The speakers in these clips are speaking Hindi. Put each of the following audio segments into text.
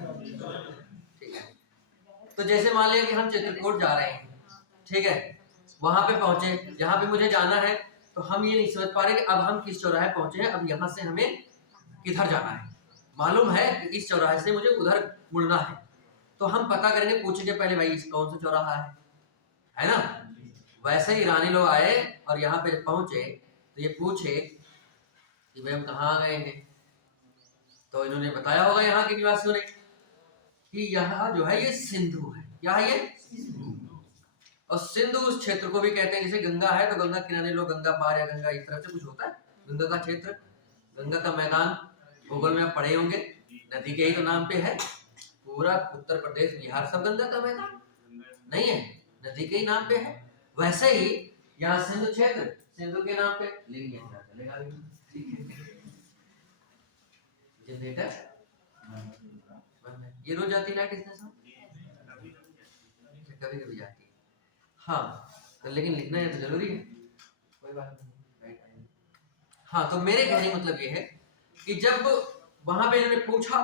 ठीक है। तो जैसे मान लिया कि हम चित्रकूट जा रहे हैं, ठीक है, वहां पे पहुंचे, जहां पे मुझे जाना है, तो हम ये नहीं समझ पा रहे कि अब हम किस चौराहे पहुंचे हैं, अब यहाँ से हमें किधर जाना है। मालूम है कि इस चौराहे से मुझे उधर मुड़ना है, तो हम पता करेंगे, पूछेंगे पहले भाई इस कौन सा चौराहा है ना। वैसे ही ईरानी लोग आए और यहाँ पे पहुंचे तो ये पूछे कि भाई हम कहाँ आ गए हैं, तो इन्होंने बताया होगा यहाँ के निवासियों ने कि यहाँ जो है ये सिंधु है। क्या है ये? और सिंधु उस क्षेत्र को भी कहते हैं, जैसे गंगा है तो गंगा किनारे लोग गंगा पार या गंगा इस तरह से कुछ होता है, गंगा का क्षेत्र, गंगा का मैदान भूगोल में आप पढ़े होंगे, नदी के ही तो नाम पे है। पूरा उत्तर प्रदेश बिहार सब गंगा का मैदान नहीं है, नदी के ही नाम पे है। वैसे ही यहाँ सिंधु क्षेत्र सिंधु के नाम पे, लेकिन चलेगा जनरेटर ये रोज जाती लाइट इसने साथ कभी कभी जाती है। हाँ तो लेकिन लिखना है तो जरूरी है, कोई बात नहीं। हाँ तो मेरे कहने का मतलब ये है कि जब वहां पे इन्होंने पूछा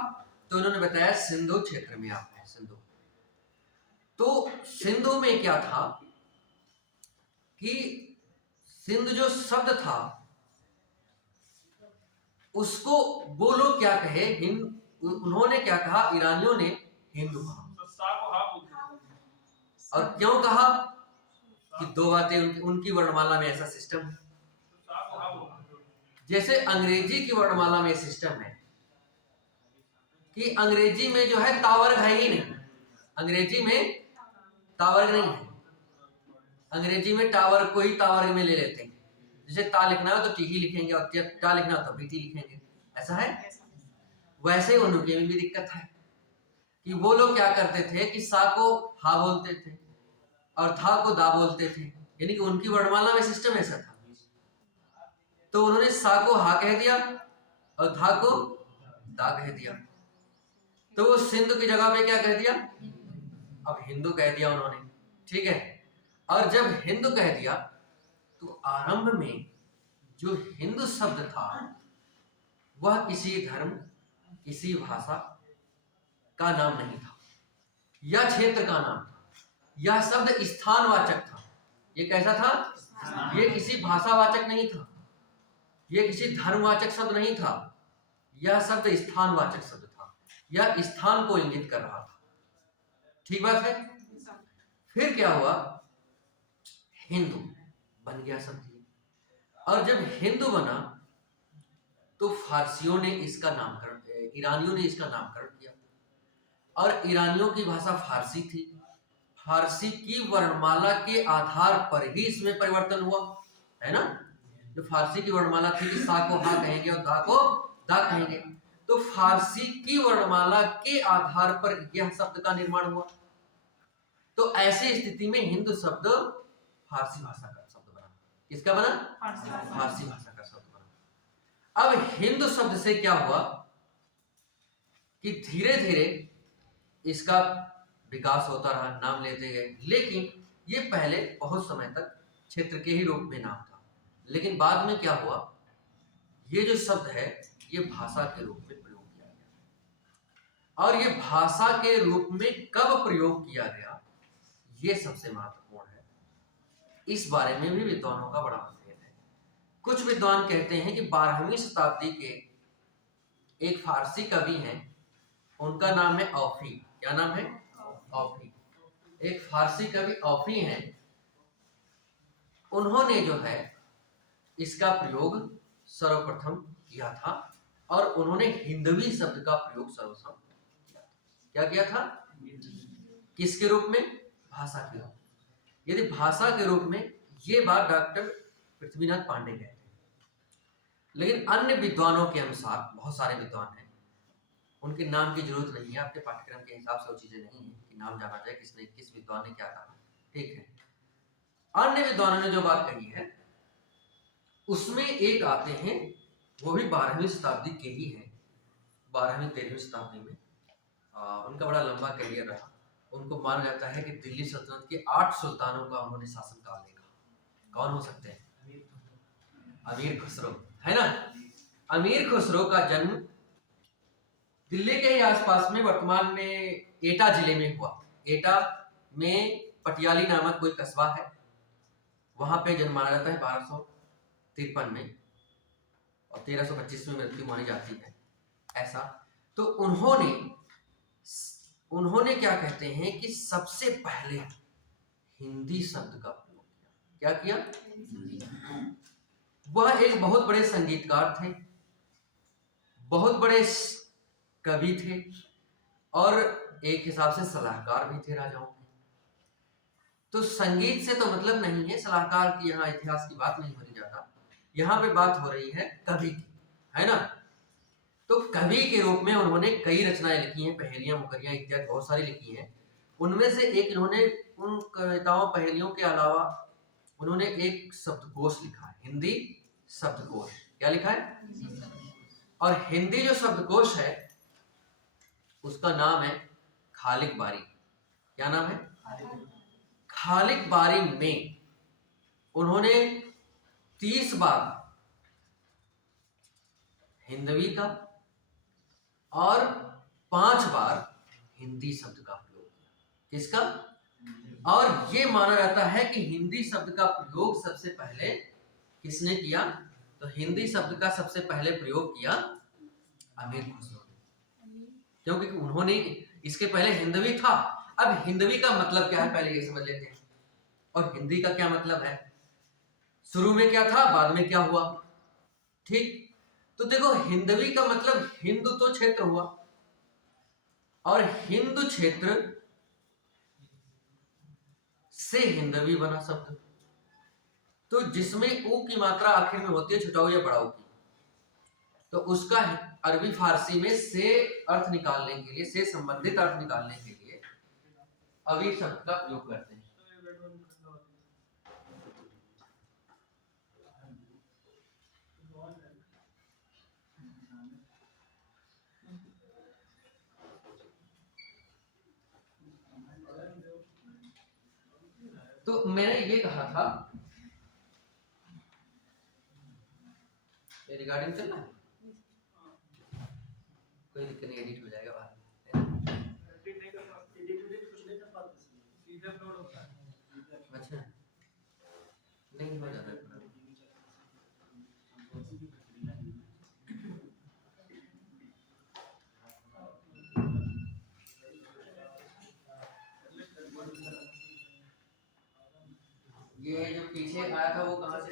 तो उन्होंने बताया सिंधु क्षेत्र में आप है। सिंधु तो सिंधु में क्या था कि सिंधु जो शब्द था उसको वो लोग क्या कहे, उन्होंने क्या कहा, ईरानियों ने हिंदू कहा। और क्यों कहा कि दो बातें, उनकी वर्णमाला में ऐसा सिस्टम है। जैसे अंग्रेजी की वर्णमाला में सिस्टम है कि अंग्रेजी में जो है तावर्ग है ही नहीं, अंग्रेजी में तावर्ग नहीं है, अंग्रेजी में टावर्ग को ही तावर्ग में ले लेते हैं। जैसे ता लिखना हो तो टी ही लिखेंगे और टा लिखना हो तो भी टी लिखेंगे, ऐसा है। वैसे ही उनके में भी दिक्कत है कि वो लोग क्या करते थे कि सा को हा बोलते थे और था को दा बोलते थे, यानी कि उनकी वर्णमाला में सिस्टम ऐसा था। तो उन्होंने सा को हा कह दिया और धा को दा कह दिया, तो वो सिंधु की जगह पे क्या कह दिया, अब हिंदू कह दिया उन्होंने, ठीक है। और जब हिंदू कह दिया तो आरंभ में जो हिंदू शब्द था वह किसी धर्म, किसी भाषा का नाम नहीं था, या क्षेत्र का नाम था, यह शब्द स्थानवाचक था। ये कैसा था? ये किसी भाषावाचक नहीं था, ये किसी धर्मवाचक शब्द नहीं था, यह शब्द स्थानवाचक शब्द था, यह स्थान को इंगित कर रहा था। ठीक बात है। फिर क्या हुआ, हिंदू बन गया शब्द, और जब हिंदू बना तो फारसियों ने इसका नामकरण, ईरानियों ने इसका नामकरण किया, और ईरानियों की भाषा फारसी थी, फारसी की वर्णमाला के आधार पर ही इसमें परिवर्तन हुआ, है ना। जो फारसी की वर्णमाला थी कि सा को हा कहेंगे और दा को दा कहेंगे, तो फारसी की वर्णमाला के आधार पर यह शब्द का निर्माण हुआ। तो ऐसी स्थिति में हिंदू शब्द फारसी भाषा का शब्द बना। किसका बना? फारसी भाषा का शब्द बना। अब हिंदू शब्द से क्या हुआ कि धीरे धीरे इसका विकास होता रहा, नाम लेते गए, लेकिन ये पहले बहुत समय तक क्षेत्र के ही रूप में नाम था, लेकिन बाद में क्या हुआ, ये जो शब्द है ये भाषा के रूप में प्रयोग किया गया। और ये भाषा के रूप में कब प्रयोग किया गया ये सबसे महत्वपूर्ण है। इस बारे में भी विद्वानों का बड़ा मतभेद है। कुछ विद्वान कहते हैं कि 12वीं शताब्दी के एक फारसी कवि हैं, उनका नाम है औफी। क्या नाम है? औफी। एक फारसी कवि औफी हैं, उन्होंने जो है इसका प्रयोग सर्वप्रथम किया था, और उन्होंने हिंदवी शब्द का प्रयोग सर्वप्रथम किया था। क्या किया था? किसके रूप में? भाषा के रूप में। यदि भाषा के रूप में, ये बात डॉक्टर पृथ्वीनाथ पांडे कहते हैं, लेकिन अन्य विद्वानों के अनुसार, बहुत सारे विद्वान हैं, उनके नाम की जरूरत नहीं है, आपके पाठ्यक्रम के हिसाब से वो चीजें नहीं है कि नाम जाना जाए किसने, किस विद्वान ने क्या कहा, ठीक है। अन्य विद्वानों ने जो बात कही है उसमें एक आते हैं, वो भी 12वीं शताब्दी के ही हैं, 12वीं 13वीं शताब्दी में। उनका बड़ा लंबा करियर रहा। उनको माना जाता है कि दिल्ली सल्तनत के 8 सुल्तानों का उन्होंने शासनकाल देखा। कौन हो सकते हैं? अमीर खुसरो, है ना। अमीर खुसरो का जन्म दिल्ली के ही आसपास में वर्तमान में एटा जिले में हुआ। एटा में पटियाली नामक कोई कस्बा है, वहां पे जन्म माना जाता है 1253 में और 1325 में मृत्यु मानी जाती है, ऐसा। तो उन्होंने क्या कहते हैं कि सबसे पहले हिंदी शब्द का प्रयोग किया। क्या किया? वह एक बहुत बड़े संगीतकार थे, बहुत बड़े कवि थे और एक हिसाब से सलाहकार भी थे राजाओं के। तो संगीत से तो मतलब नहीं है, सलाहकार की यहाँ इतिहास की बात नहीं होने जाता, यहाँ पे बात हो रही है कवि की, है ना। तो कवि के रूप में उन्होंने कई रचनाएं लिखी हैं, पहेलियां मुकरियां इत्यादि बहुत सारी लिखी हैं। उनमें से एक इन्होंने उन कविताओं पहेलियों के अलावा उन्होंने एक शब्दकोश लिखा है, हिंदी शब्दकोश। क्या लिखा है? और हिंदी जो शब्दकोश है उसका नाम है खालिक बारी। क्या नाम है? खालिक बारी में उन्होंने 30 बार हिंदवी का और 5 बार हिंदी शब्द का प्रयोग किया। किसका? और ये माना जाता है कि हिंदी शब्द का प्रयोग सबसे पहले किसने किया? तो हिंदी शब्द का सबसे पहले प्रयोग किया अमीर खुसरो ने, क्योंकि उन्होंने, इसके पहले हिंदवी था। अब हिंदवी का मतलब क्या है पहले ये समझ लेते हैं, और हिंदी का क्या मतलब है, शुरू में क्या था, बाद में क्या हुआ। ठीक, तो देखो हिंदवी का मतलब हिंदू तो क्षेत्र हुआ, और हिंदू क्षेत्र से हिंदवी बना शब्द। तो जिसमें ऊ की मात्रा आखिर में होती है छुटाऊ या बड़ाऊ की, तो उसका अरबी फारसी में से अर्थ निकालने के लिए, से संबंधित अर्थ निकालने के लिए अवी शब्द का प्रयोग करते हैं। तो मैंने ये कहा था रिगार्डिंग चलना है, कोई दिक्कत नहीं, एडिट हो जाएगा बाद में। अच्छा, नहीं हो जाता है। ये जो पीछे आया था वो कहाँ से?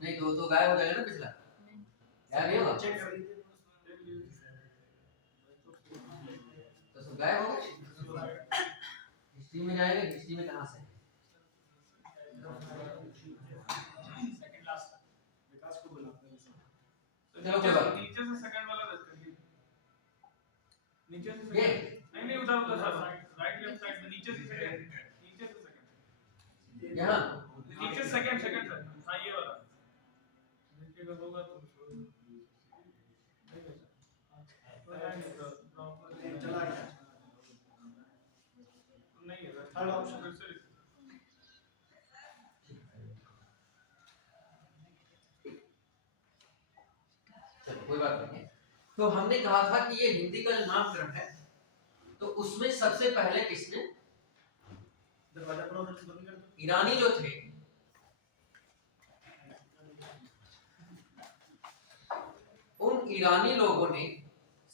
नहीं तो गायब हो जाएगा ना, पिछला गायब नहीं होगा, तो सब गायब हो गया। हिस्ट्री में जाएगा, हिस्ट्री में कहाँ से? चलो कोई बात नीचे से सेकंड वाला रख करिए, नीचे से ये नहीं उधर उधर राइट लेफ्ट साइड में नीचे से सेकंड, नीचे से सेकंड, यहाँ नीचे सेकंड सेकंड सर, हां ये वाला नीचे का होगा तो चला गया, नहीं है थर्ड ऑप्शन फिर से कोई बात नहीं। तो हमने कहा था कि ये हिंदी का जो नामकरण है, तो उसमें सबसे पहले किसने? ईरानी जो थे, उन ईरानी लोगों ने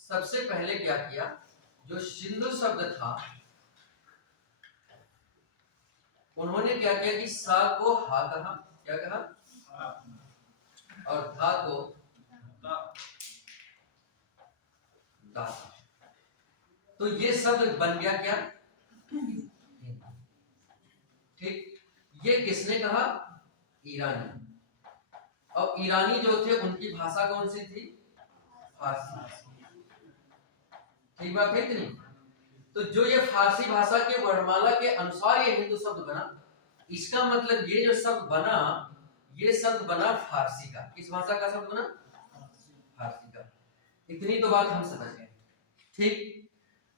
सबसे पहले क्या किया, जो सिंधु शब्द था उन्होंने क्या किया कि सा को हा कहा, क्या कहा, और धा को दा। तो ये शब्द बन गया क्या? ठीक, ये किसने कहा? ईरानी। और ईरानी जो थे उनकी भाषा कौन सी थी? फारसी। ठीक बात है कि नहीं? तो जो ये फारसी भाषा के वर्णमाला के अनुसार ये हिंदू शब्द बना, इसका मतलब ये जो शब्द बना, ये शब्द बना फारसी का। किस भाषा का शब्द बना? फारसी का। इतनी तो बात हम समझ गए। ठीक,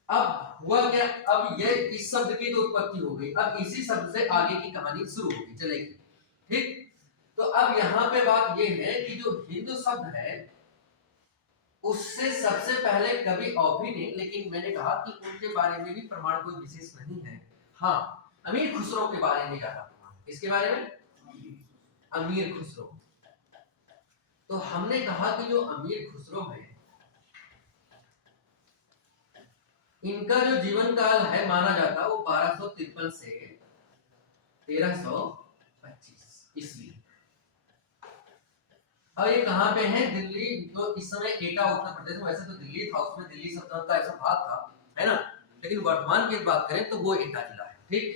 अब हुआ क्या, अब ये इस शब्द की तो उत्पत्ति हो गई, अब इसी शब्द से आगे की कहानी शुरू होगी, चलेगी। ठीक, तो अब यहाँ पे बात ये है कि जो हिंदू शब्द है उससे सबसे पहले कभी औभी ने, लेकिन मैंने कहा कि उनके बारे में भी प्रमाण कोई विशेष नहीं है। हाँ, अमीर खुसरो के बारे में ज्यादा प्रमाण। इसके बारे में अमीर खुसरो। तो हमने कहा कि जो अमीर खुसरो है, इनका जो जीवन काल है माना जाता वो 1253 से 1325 ईस्वी। अब ये कहाँ पे है? दिल्ली। जो इस समय एटा उत्तर प्रदेश में, वैसे तो दिल्ली था, उसमें दिल्ली सल्तनत का ऐसा भाग था, है ना, लेकिन वर्तमान की बात करें तो वो एटा जिला है। ठीक,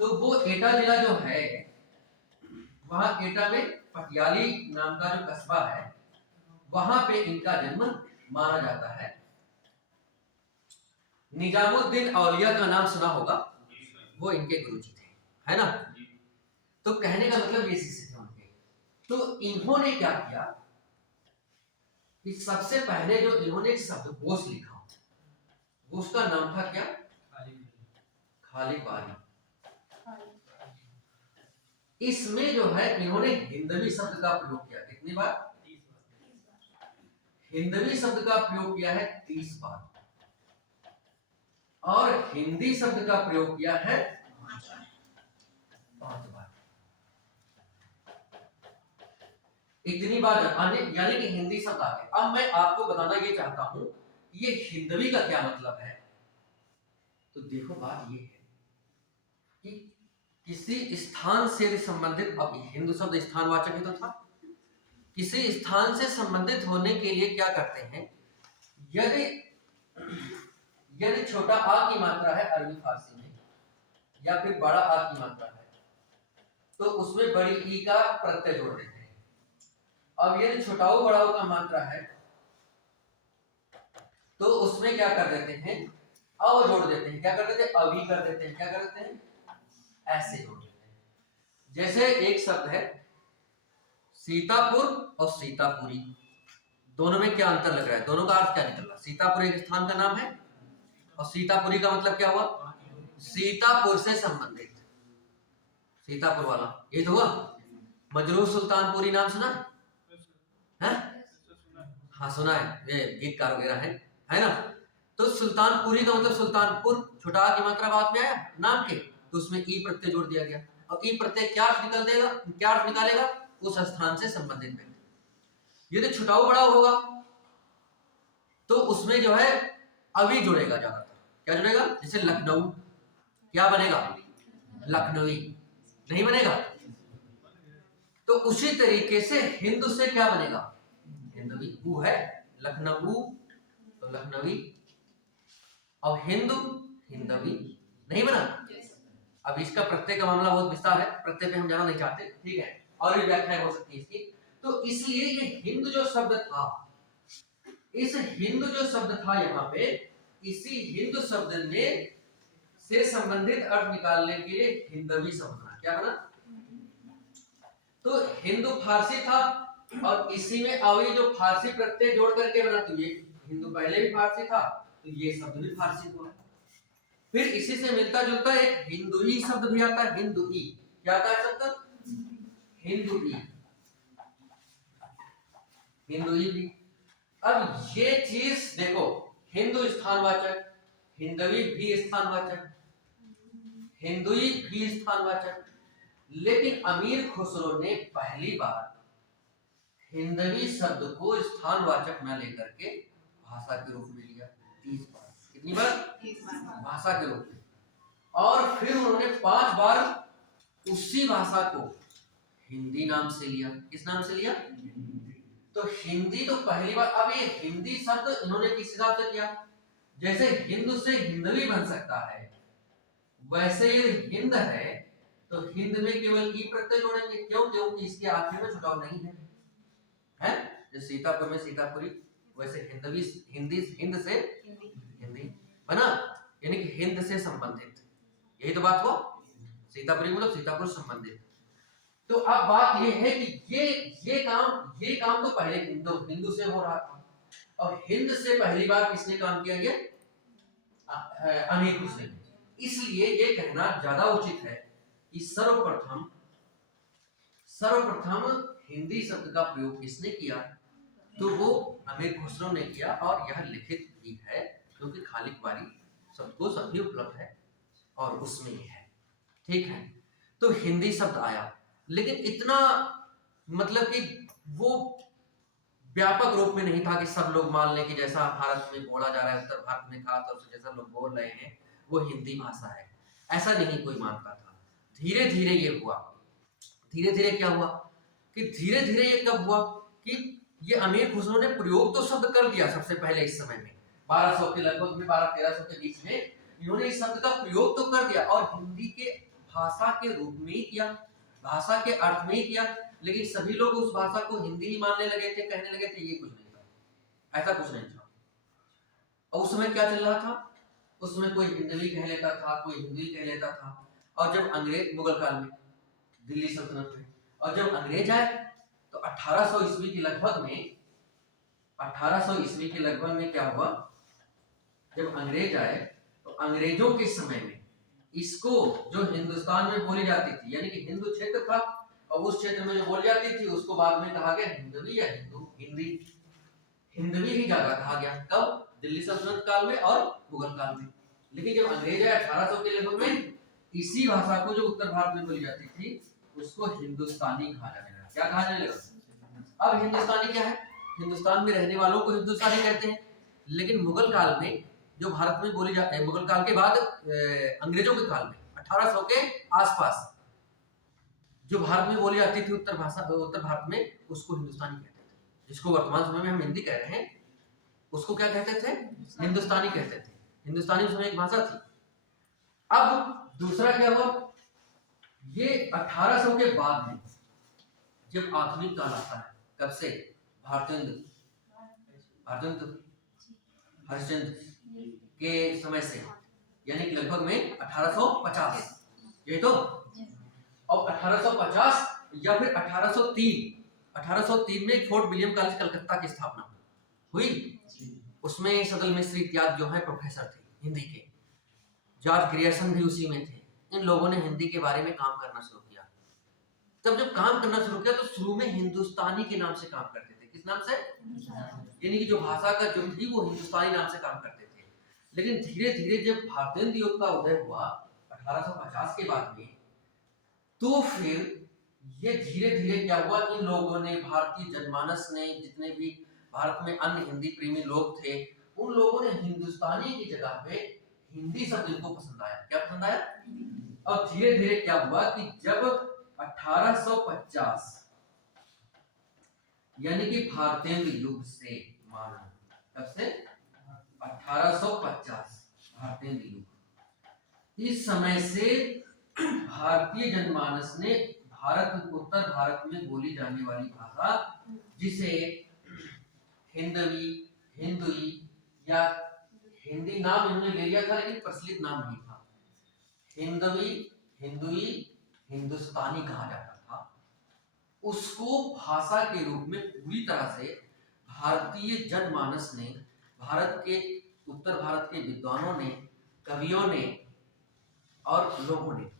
तो वो एटा जिला जो है, वहां एटा में पटियाली नाम का जो कस्बा है, वहां पे इनका जन्म माना जाता है। निजामुद्दीन औलिया का नाम सुना होगा, वो इनके गुरुजी थे, है ना। तो कहने का मतलब ये शिष्य थे उनके। तो इन्होंने क्या किया कि सबसे पहले जो इन्होंने एक शब्दकोश लिखा, उसका नाम था क्या? खाली बारी। इसमें जो है इन्होंने हिंदवी शब्द का प्रयोग किया। कितनी बार? हिंदवी शब्द का प्रयोग किया है 30 बार, और हिंदी शब्द का प्रयोग किया है 5 बार। इतनी बार यानी कि हिंदी शब्द आ गए। अब मैं आपको बताना ये चाहता हूं ये हिंदवी का क्या मतलब है। तो देखो, बात ये है कि किसी स्थान से संबंधित, अब हिंदू शब्द स्थानवाचक ही तो था, किसी स्थान से संबंधित होने के लिए क्या करते हैं, यदि छोटा आ की मात्रा है अरबी फारसी में, या फिर बड़ा आ की मात्रा है, तो उसमें बड़ी ई का प्रत्यय जोड़ देते हैं। अब यदि छोटाऊ बड़ाऊ का मात्रा है, तो उसमें क्या कर देते हैं, अव जोड़ देते हैं। क्या कर देते हैं? अभी कर देते हैं। क्या कर देते हैं? ऐसे जोड़ देते हैं। जैसे एक शब्द है सीतापुर और सीतापुरी, दोनों में क्या अंतर लग रहा है? दोनों का अर्थ क्या निकल रहा है? सीतापुर एक स्थान का नाम है, और सीतापुरी का मतलब क्या हुआ? सीतापुर से संबंधित, सीतापुर वाला ये तो हुआ। मजरूह सुल्तानपुरी नाम सुना है? हाँ सुना है, ये गीतकार वगैरह है ना। तो सुल्तानपुरी का मतलब सुल्तानपुर, छोटा की मात्रा बाद में आया नाम के, तो उसमें ई प्रत्यय जोड़ दिया गया। और ई प्रत्यय क्या निकल देगा, क्या अर्थ निकालेगा? उस स्थान से संबंधित व्यक्ति। यदि छुटाऊ बड़ा होगा तो उसमें जो है अभी जुड़ेगा ज्यादातर। क्या जुड़ेगा? जैसे लखनऊ, क्या बनेगा? लखनवी नहीं बनेगा। तो उसी तरीके से हिंदू से क्या बनेगा? हिंदवी। वो है लखनऊ तो लखनवी, और हिंदू हिंदवी नहीं बना। अब इसका प्रत्यय का मामला बहुत विस्तार है, प्रत्यय पे हम जाना नहीं चाहते, ठीक है, और भी व्याख्याएं हो सकती है इसकी। तो इसलिए ये हिंदू जो शब्द था, इस हिंदू जो शब्द था यहाँ पे, इसी हिंदू शब्द में से संबंधित अर्थ निकालने के लिए हिंदवी शब्द बना। क्या बना? तो हिंदू फारसी था, और इसी में अवी जो फारसी प्रत्यय जोड़ करके बना, तो ये हिंदू पहले भी फारसी था, तो ये शब्द भी फारसी हुआ। फिर इसी से मिलता जुलता एक हिंदुई शब्द भी आता है, हिंदुई। क्या आता है शब्द? हिंदुई, हिंदुई भी। अब ये चीज देखो, हिंदू स्थानवाचक, हिंदवी भी स्थानवाचक, हिंदुई भी स्थानवाचक, लेकिन अमीर खुसरो ने पहली बार हिंदवी शब्द को स्थानवाचक न लेकर के भाषा के रूप में लिया 30 बार। कितनी बार? भाषा के रूप में। और फिर उन्होंने 5 बार उसी भाषा को हिंदी नाम से लिया। किस नाम से लिया? तो हिंदी तो पहली बार। अब ये हिंदी शब्द इन्होंने किस हिसाब से किया? जैसे हिंदू से हिंदवी बन सकता है, वैसे ये हिंद है तो हिंद में केवल ई प्रत्यय जोड़ेंगे। क्यों? क्योंकि इसके आखिर में छुटाव नहीं है, है? जैसे सीतापुर में सीतापुरी, वैसे हिंदवी, हिंदी, हिंद से हिंदी बना, यानी कि हिंद से संबंधित। यही तो बात हुआ, सीतापुरी मतलब सीतापुर संबंधित। तो अब बात ये है कि ये काम तो पहले हिंदू से हो रहा था, और हिंद से पहली बार किसने काम किया? ये अमीर खुसरो ने। इसलिए ये कहना ज्यादा उचित है कि सर्वप्रथम हिंदी शब्द का प्रयोग किसने किया? तो वो अमीर खुसरो ने किया और यह लिखित भी है, क्योंकि खालिक बारी शब्दकोश अभी उपलब्ध है और उसमें ही है। ठीक है, तो हिंदी शब्द आया, लेकिन इतना मतलब कि वो व्यापक रूप में नहीं था कि सब लोग मान लें कि जैसा भारत में बोला जा रहा है, उत्तर भारत में खास तौर से जैसा लोग बोल रहे हैं वो हिंदी भाषा है, ऐसा नहीं कोई मानता था। धीरे धीरे ये हुआ। धीरे धीरे क्या हुआ कि धीरे धीरे ये कब हुआ कि ये अमीर खुसरो ने प्रयोग तो शब्द कर दिया सबसे पहले इस समय में 1200 के लगभग में, 1200-1300 के बीच में इन्होंने इस शब्द का प्रयोग तो कर दिया और हिंदी के भाषा के रूप में ही किया, भाषा के अर्थ में ही किया, लेकिन सभी लोग उस भाषा को हिंदी ही मानने लगे थे, कहने लगे थे। ये कुछ नहीं था, ऐसा कुछ नहीं था। और उस समय क्या चल रहा था, उस समय कोई हिंदवी कह लेता था, कोई हिंदी कह लेता था। और जब अंग्रेज, मुगल काल में दिल्ली सल्तनत में, और जब अंग्रेज आए तो 1800 ईस्वी के लगभग में, 1800 ईस्वी के लगभग में क्या हुआ, जब अंग्रेज आए तो अंग्रेजों के समय में इसको जो हिंदुस्तान में बोली जाती थी, यानी कि हिंदू क्षेत्र था और उस क्षेत्र में जो बोली जाती थी उसको बाद में कहा गया हिंदवी या हिंदी, हिंदवी ही ज्यादा कहा गया। कब? दिल्ली सल्तनत काल में और मुगल काल में। लेकिन जब अंग्रेज आए 1800 के लगभग में, इसी भाषा को जो उत्तर भारत में बोली जाती थी उसको हिंदुस्तानी कहा जाने लगा। क्या कहा जाने लगा? अब हिंदुस्तानी क्या है? हिंदुस्तान में रहने वालों को हिंदुस्तानी कहते हैं। लेकिन मुगल काल में जो भारत में बोली जाती है, मुगल काल के बाद अंग्रेजों के काल में 1800 के आसपास जो भारत में बोली जाती थी उत्तर भारत में, उसको हिंदुस्तानी कहते थे। जिसको वर्तमान समय में हम हिंदी कह रहे हैं उसको क्या कहते थे? हिंदुस्तानी कहते थे। हिंदुस्तानी उसमें एक भाषा थी। अब दूसरा क्या हुआ, ये 1800 के बाद में जब आधुनिक काल आता है, कब से? भारतेंदु हरिश्चंद्र के समय से, यानी कि लगभग में 1850, ये तो। अब 1850 या फिर 1803 में फोर्ट विलियम कॉलेज कलकत्ता की स्थापना हुई। उसमें सदल मिश्र इत्यादि जो है प्रोफेसर थे हिंदी के, जॉर्ज ग्रियर्सन भी उसी में थे। इन लोगों ने हिंदी के बारे में काम करना शुरू किया। तब जब काम करना शुरू किया तो शुरू में हिंदुस्तानी के नाम से काम करते थे। किस नाम से? यानी कि जो भाषा का जो थी वो हिंदुस्तानी नाम से काम करते थे। लेकिन धीरे धीरे जब भारतेंदु युग का उदय हुआ 1850 के बाद में, तो फिर ये धीरे धीरे क्या हुआ, इन लोगों ने, भारतीय जनमानस ने, जितने भी भारत में अन्य हिंदी प्रेमी लोग थे, उन लोगों ने हिंदुस्तानी की जगह पे हिंदी शब्द इनको पसंद आया। क्या पसंद आया? और धीरे धीरे क्या हुआ कि जब 1850 यानी कि भारतेंदु युग से मानो, तब से 1850 भारतेंदु युग, इस समय से भारतीय जनमानस ने उत्तर भारत में बोली जाने वाली भाषा, जिसे हिंदवी, हिंदुई या हिंदी नाम इन्होंने ले लिया था लेकिन प्रचलित नाम नहीं था, हिंदवी, हिंदुई, हिंदुस्तानी कहा जाता था, उसको भाषा के रूप में पूरी तरह से भारतीय जनमानस ने, भारत के, उत्तर भारत के विद्वानों ने, कवियों ने और लोगों ने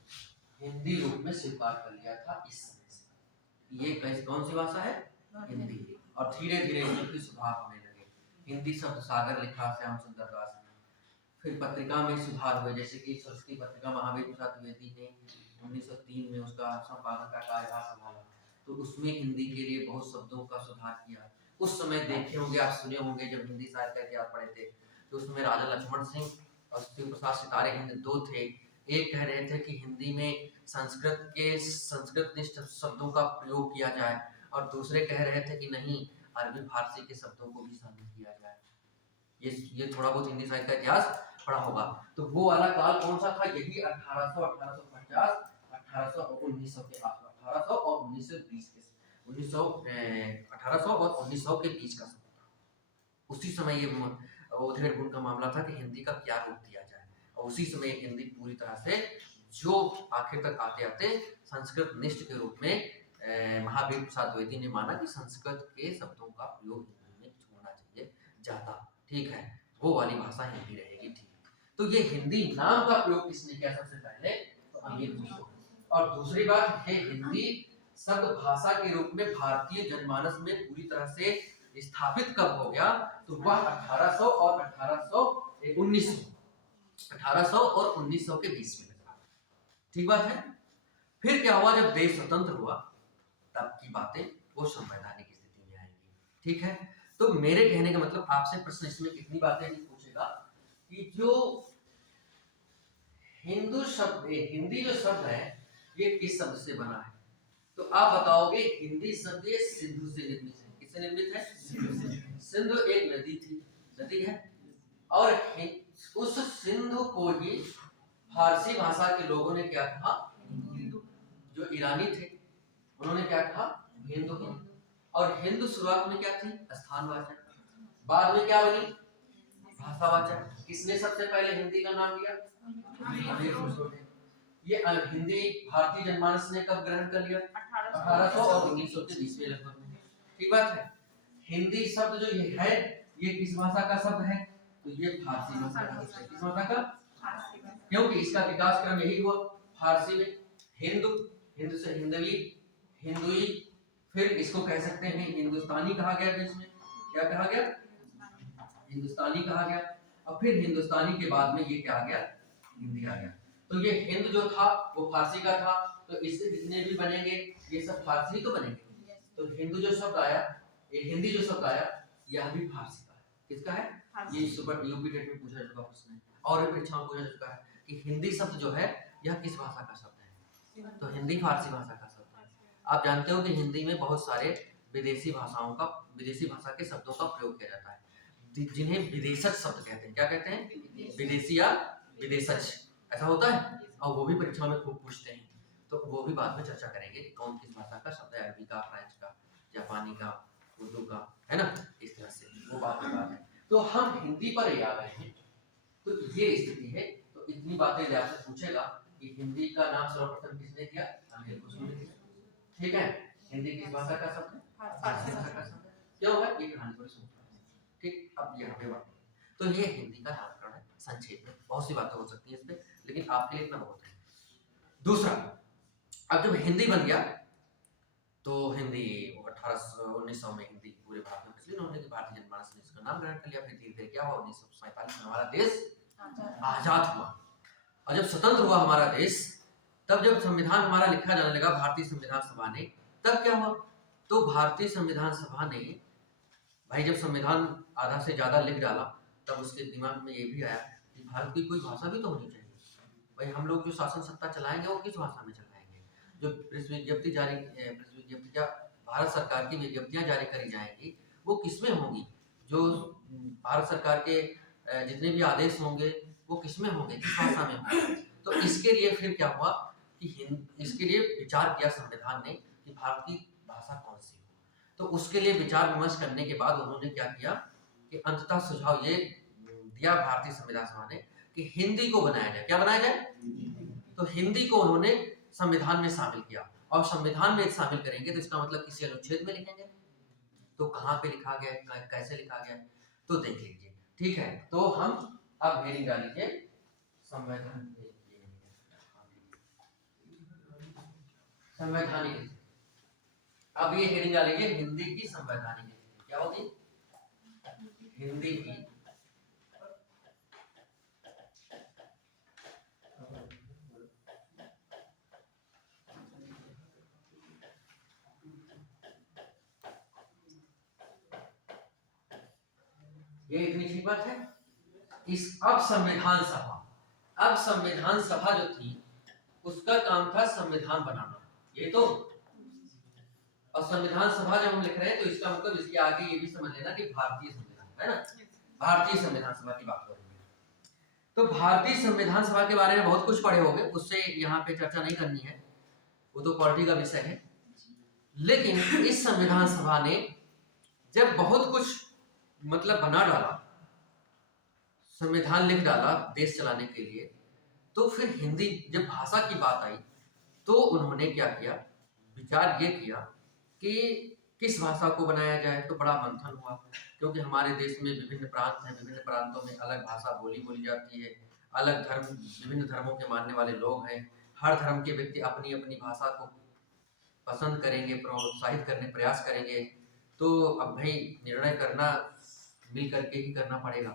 हिंदी रूप में स्वीकार कर लिया था। इस समय से ये कौन सी भाषा है? हिंदी। और धीरे धीरे इसमें सुधार होने लगे। हिंदी शब्द सागर लिखा श्याम सुंदर दास ने, फिर पत्रिका में सुधार हुए, जैसे कि सरस्वती पत्रिका महावीर प्रसाद द्विवेदी ने 1903 में उसका संपादन का कार्यभार संभाला, तो उसमें हिंदी के लिए बहुत शब्दों का सुधार किया। उस समय देखे होंगे, आप सुने होंगे, जब हिंदी साहित्य का इतिहास पढ़े थे तो उसमें राजा लक्ष्मण सिंह और शिव प्रसाद सितारे हिंद दो थे। एक कह रहे थे कि हिंदी में संस्कृत निष्ठ शब्दों का प्रयोग किया जाए, और दूसरे कह रहे थे कि नहीं, अरबी फारसी के शब्दों को भी शामिल किया जाए। ये थोड़ा बहुत हिंदी साहित्य का इतिहास पढ़ा होगा। तो वो वाला काल कौन सा था? यही 1800, 1850, 1800 और 1900 के आसपास, 1800 और 1920 के 1800 और 1900 के बीच का समय था। उसी समय ये उधेड़ बुन का मामला था कि हिंदी का क्या रूप दिया जाए, और उसी समय हिंदी पूरी तरह से जो आखिर तक आते आते संस्कृत निष्ठ के रूप में महावीर प्रसाद द्विवेदी ने माना कि संस्कृत के शब्दों का प्रयोग हिंदी में होना चाहिए ज्यादा। ठीक है, वो वाली भाषा हिंदी रहेगी। ठीक, तो ये हिंदी नाम का प्रयोग किसने किया सबसे पहले? तो अमीर खुसरो। और दूसरी बात है, हिंदी शब्द भाषा के रूप में भारतीय जनमानस में पूरी तरह से स्थापित कब हो गया, तो वह 1800 और 1800 और 1900 के बीच में लगा। ठीक बात है। फिर क्या हुआ, जब देश स्वतंत्र हुआ तब की बातें वो संवैधानिक स्थिति में आएंगी। ठीक है। तो मेरे कहने का मतलब, आपसे प्रश्न इसमें कितनी बातें पूछेगा कि जो हिंदी जो शब्द है ये किस शब्द से बना है, तो आप बताओगे हिंदी शब्द ये सिंधु से निर्मित है। किससे निर्मित है? सिंधु एक नदी है और उस सिंधु को ही फारसी भाषा के लोगों ने क्या कहा, जो ईरानी थे उन्होंने क्या कहा, हिंदू। और हिंदू शुरुआत में क्या थी, स्थानवाचक, बाद में क्या बनी, भाषावाचक। किसने सबसे पहले हिंदी का नाम दिया, ये हिंदी भारतीय जनमानस ने कब ग्रहण कर लिया, 1800 और 1900 के बीच में लगभग में। ठीक बात है। हिंदी शब्द जो ये है ये किस भाषा का शब्द है, तो ये फारसी भाषा का है। किस भाषा का, क्योंकि इसका विकास क्रम यही हुआ फारसी में। हिंदू से हिंदवी, हिंदुई, फिर इसको कह सकते हैं हिंदुस्तानी कहा गया। इसमें क्या कहा गया, हिंदुस्तानी कहा गया। और फिर हिंदुस्तानी के बाद में ये क्या आ गया, हिंदी आ गया। तो ये हिंद जो था वो फारसी का था, तो इससे जितने भी बनेंगे ये सब फारसी तो बनेंगे। तो हिंदू जो शब्द आया, ये हिंदी जो शब्द आया, यह भी फारसी का है। किसका है, ये सुपर यूपी टेट में पूछा चुका प्रश्न है और भी परीक्षाओं में पूछा चुका है कि हिंदी शब्द जो है यह किस भाषा का शब्द है, तो हिंदी फारसी भाषा का शब्द है। आप जानते हो कि हिंदी में बहुत सारे विदेशी भाषा के शब्दों का प्रयोग किया जाता है, जिन्हें विदेशज शब्द कहते हैं। क्या कहते हैं, विदेशी या विदेशज, ऐसा होता है। और वो भी परीक्षा में खूब पूछते हैं, तो वो भी बाद में चर्चा करेंगे कि कौन किस भाषा का शब्द है, अरबी का, फ्रेंच का, जापानी का, उर्दू का, है ना, इस तरह से वो बात है। तो हम हिंदी पर ही आ गए हैं, तो ये स्थिति है। तो इतनी बातें आपसे पूछेगा कि हिंदी का नाम सर्वप्रथम किसने दिया, अमीर खुसरो ने दिया। ठीक है। हिंदी किस भाषा का शब्द है, फारसी भाषा का शब्द है। क्यों है, ये कहानी पर सुनता है। ठीक, अब यहाँ पे बात, तो ये हिंदी का नामकरण है संक्षेप में। बहुत सी बातें हो सकती हैं इस पे, लेकिन आपके लिए इतना बहुत है। दूसरा, अब जब हिंदी बन गया तो हिंदी 1900 में हिंदी पूरे भारत में प्रचलित होने के भारतीय जनमानस ने इसका नाम ग्रहण कर लिया। फिर धीरे धीरे क्या हुआ, 1947 में हमारा देश आजाद हुआ। और जब स्वतंत्र हुआ हमारा देश, तब जब संविधान हमारा लिखा जाने लगा भारतीय संविधान सभा ने, तब क्या हुआ, तो भारतीय संविधान सभा ने भाई जब संविधान आधा से ज्यादा लिख डाला, तब उसके दिमाग में ये भी आया कि भारत की कोई भाषा भी तो होनी चाहिए। भाई हम लोग जो शासन सत्ता चलाएंगे वो किस भाषा में चलाएंगे, जो प्रेस विज्ञप्ति क्या भारत सरकार की विज्ञप्तियां जारी करी जाएंगी वो किसमें होंगी, जो भारत सरकार के जितने भी आदेश होंगे वो किसमें होंगे, किस भाषा में होंगे। तो इसके लिए फिर क्या हुआ कि इसके लिए विचार किया संविधान ने कि भारत की भाषा कौन सी हो। तो उसके लिए विचार विमर्श करने के बाद उन्होंने क्या किया कि अंततः सुझाव ये दिया भारतीय संविधान सभा ने कि हिंदी को बनाया जाए। क्या बनाया जाए, तो हिंदी को उन्होंने संविधान में शामिल किया। और संविधान में शामिल करेंगे तो इसका मतलब किसी अनुच्छेद में लिखेंगे, तो कहाँ पे लिखा गया, कैसे लिखा गया, तो देख लीजिए। ठीक है, तो हम अब हेडिंग डालिए संवैधानिक। अब ये हेडिंग डालेंगे हिंदी की संवैधानिक, क्या होगी, हिंदी की ये इतनी सी बात है। अब संविधान सभा जो थी उसका काम था संविधान बनाना, ये तो। और संविधान सभा जब हम लिख रहे हैं तो इसका मतलब इसके आगे ये भी समझ लेना कि भारतीय संविधान है ना, भारतीय संविधान सभा की बात करेंगे। तो भारतीय संविधान सभा के बारे में बहुत कुछ पढ़े होंगे, उससे यहाँ पे चर्चा नहीं करनी है, वो तो पॉलिटी का विषय है। लेकिन इस संविधान सभा ने जब बहुत कुछ मतलब बना डाला, संविधान लिख डाला देश चलाने के लिए, तो फिर हिंदी जब भाषा की बात आई तो उन्होंने क्या किया, विचार ये किया कि किस भाषा को बनाया जाए। तो बड़ा मंथन हुआ, क्योंकि हमारे देश में विभिन्न प्रांत हैं, विभिन्न प्रांतों में अलग भाषा बोली जाती है, अलग धर्म, विभिन्न धर्मों के मानने वाले लोग हैं। हर धर्म के व्यक्ति अपनी अपनी भाषा को पसंद करेंगे, प्रोत्साहित करने प्रयास करेंगे। तो अब भाई निर्णय करना मिल करके ही करना पड़ेगा।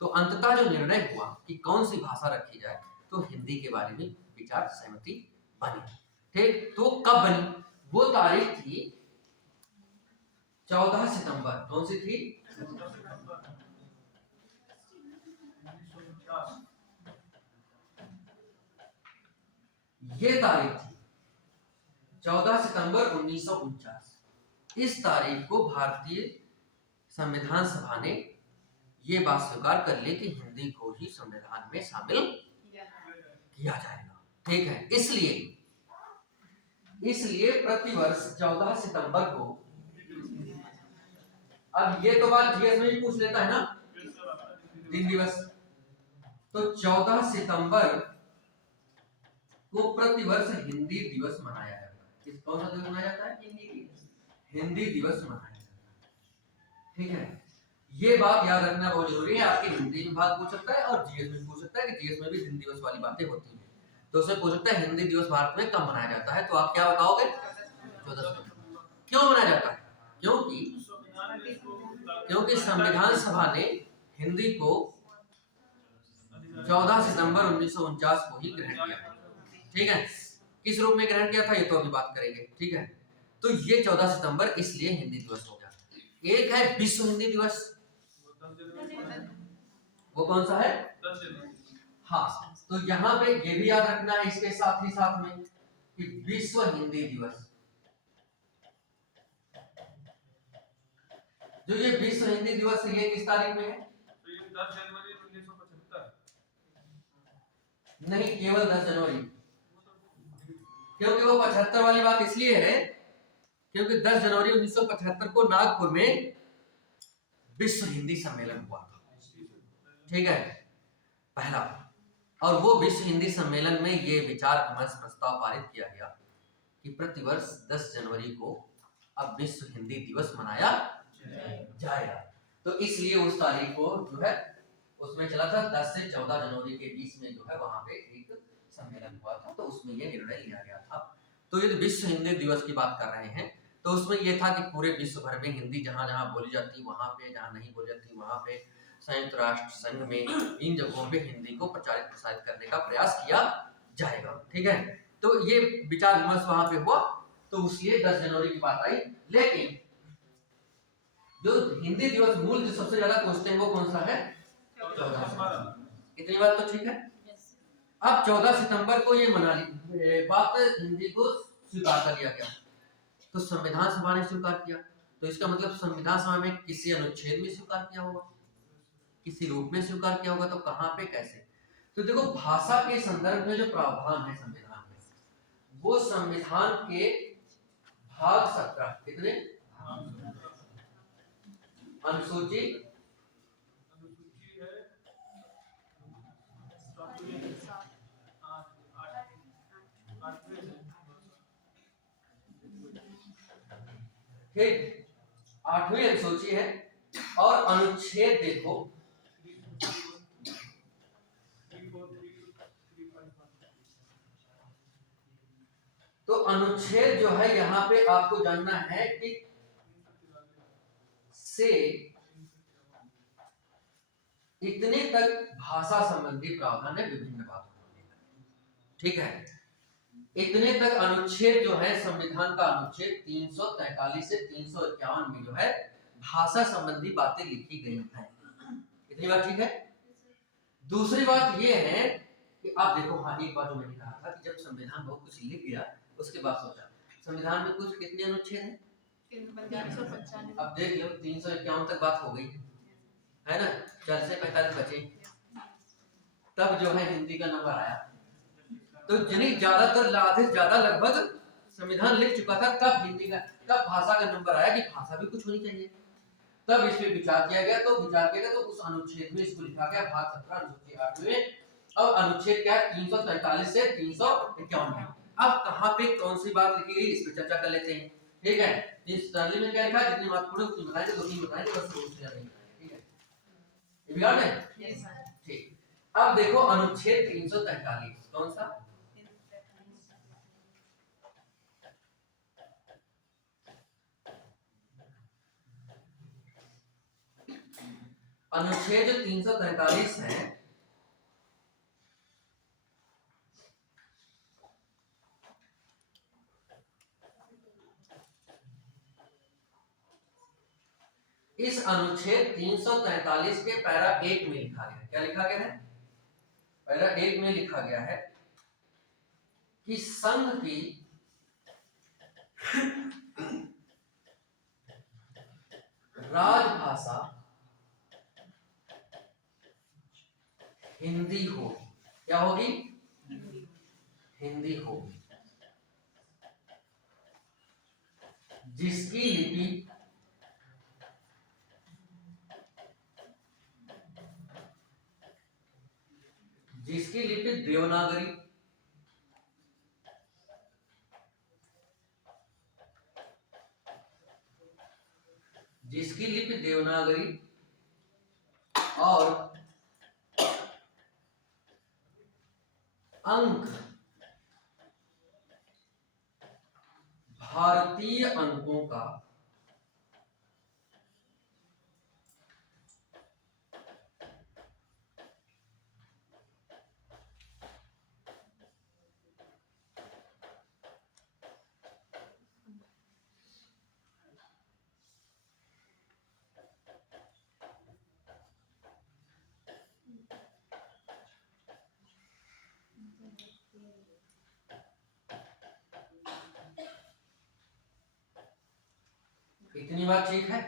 तो अंततः जो निर्णय हुआ कि कौन सी भाषा रखी जाए, तो हिंदी के बारे में विचार सहमति बनी। ठीक, तो कब बनी? वो तारीख थी 14 सितंबर। कौन सी थी? ये तारीख थी 14 सितंबर 1949। इस तारीख को भारतीय संविधान सभा ने ये बात स्वीकार कर ली कि हिंदी को ही संविधान में शामिल किया जाएगा। ठीक है, इसलिए प्रतिवर्ष 14 सितंबर को, अब ये तो बात जीएस में भी पूछ लेता है ना, दिन दिवस, तो 14 सितंबर को प्रतिवर्ष हिंदी दिवस मनाया जाता है। कौन सा दिवस मनाया जाता है? हिंदी दिवस मनाया जाता है। ठीक है, ये बात याद रखना बहुत जरूरी है। आपके हिंदी विभाग पूछ सकता है और जीएस में पूछ सकता है कि जीएस में भी हिंदी दिवस वाली बातें होती हैं। तो उसमें पूछ सकता है हिंदी दिवस भारत में कब मनाया जाता है, तो आप क्या बताओगे? 14 सितंबर। क्यों मनाया जाता है? क्योंकि संविधान सभा ने हिंदी को 14 सितंबर 1949 को ही ग्रहण किया। ठीक है, किस रूप में ग्रहण किया था ये तो अभी बात करेंगे। ठीक है, तो ये 14 सितंबर इसलिए हिंदी दिवस हो गया। एक है विश्व हिंदी दिवस, वो कौन सा है? हाँ, तो यहाँ पे ये भी याद रखना है इसके साथ ही साथ में कि विश्व हिंदी दिवस, जो ये विश्व हिंदी दिवस है ये किस तारीख में है? तो ये 10 जनवरी 1975 नहीं, केवल 10 जनवरी, क्योंकि वो 75 वाली बात इसलिए है क्योंकि 10 जनवरी 1975 को नागपुर में विश्व हिंदी सम्मेलन हुआ था। ठीक है, पहला, और वो विश्व हिंदी सम्मेलन में ये विचार विमर्श प्रस्ताव पारित किया गया कि प्रतिवर्ष 10 जनवरी को अब विश्व हिंदी दिवस मनाया जाएगा। तो इसलिए उस तारीख को जो है उसमें चला था 10 से 14 जनवरी के बीच में जो है वहां पे एक सम्मेलन हुआ था, तो उसमें ये निर्णय लिया गया था। तो ये विश्व हिंदी दिवस की बात कर रहे हैं, तो उसमें ये था कि पूरे विश्व भर में हिंदी जहां जहां बोली जाती वहां पे, जहां नहीं बोली जाती वहां पे, संयुक्त राष्ट्र संघ में इन जगहों पे हिंदी को प्रचारित प्रसारित करने का प्रयास किया जाएगा। ठीक है, तो ये विचार विमर्श वहां पे हुआ, तो इसलिए 10 जनवरी की बात आई। लेकिन जो हिंदी दिवस मूल जो सबसे ज्यादा पूछते हैं वो कौन सा है? 14। इतनी बात तो ठीक है। अब 14 सितंबर को ये मना ली बात, हिंदी को स्वीकार कर लिया गया, तो संविधान सभा ने स्वीकार किया, तो इसका मतलब संविधान सभा में किसी अनुच्छेद में स्वीकार किया होगा, किसी रूप में स्वीकार किया होगा, तो कहां पे कैसे? तो देखो, भाषा के संदर्भ में जो प्रावधान है संविधान में, वो संविधान के भाग 17 कितने अनुसूची ठीक 8वीं अनुसूची है, और अनुच्छेद देखो तो अनुच्छेद जो है यहाँ पे आपको जानना है कि से इतने तक भाषा संबंधी प्रावधान है विभिन्न बातों को। ठीक है, इतने तक अनुच्छेद जो है संविधान का अनुच्छेद 343 से 351 में जो है भाषा संबंधी बातें लिखी गई हैं। इतनी बात ठीक है। दूसरी बात ये है कि आप देखो, हाँ, एक बात जो मैंने कहा था कि जब संविधान बहुत कुछ लिख गया उसके बाद सोचा संविधान में कुछ कितने अनुच्छेद हैं? अब देख लो 351 तक बात हो गई है ना, 40 से 45 बचे, तब जो है हिंदी का नंबर आया। तो जिन्हें ज्यादातर आधे ज्यादा लगभग संविधान लिख चुका था, तब हिंदी का, तब भाषा का नंबर आया कि भाषा भी कुछ होनी चाहिए, तब इस पे विचार किया गया। तो विचार किया गया तो उस अनुच्छेद में इसको लिखा गया भाग 17 अनुच्छेद 8 में। अब अनुच्छेद क्या है? 343 से 351 में। अब कहां पे कौन सी बात लिखी गई इस पे चर्चा कर लेते हैं। ठीक है, इस ताली में क्या लिखा है, जितनी महत्वपूर्ण उतनी बताएंगे, दो तीन बताएंगे बस, बहुत ज्यादा नहीं बताएंगे। ठीक है, ये बिगाड़ है। ठीक, अब देखो अनुच्छेद 343 कौन सा? अनुच्छेद जो 343 है, इस अनुच्छेद 343 के पैरा 1 में लिखा गया, क्या लिखा गया है? पैरा 1 में लिखा गया है कि संघ की राजभाषा हिंदी हो। क्या होगी? हिंदी हो, जिसकी लिपि देवनागरी, और अंक भारतीय अंकों का इतनी बात ठीक है?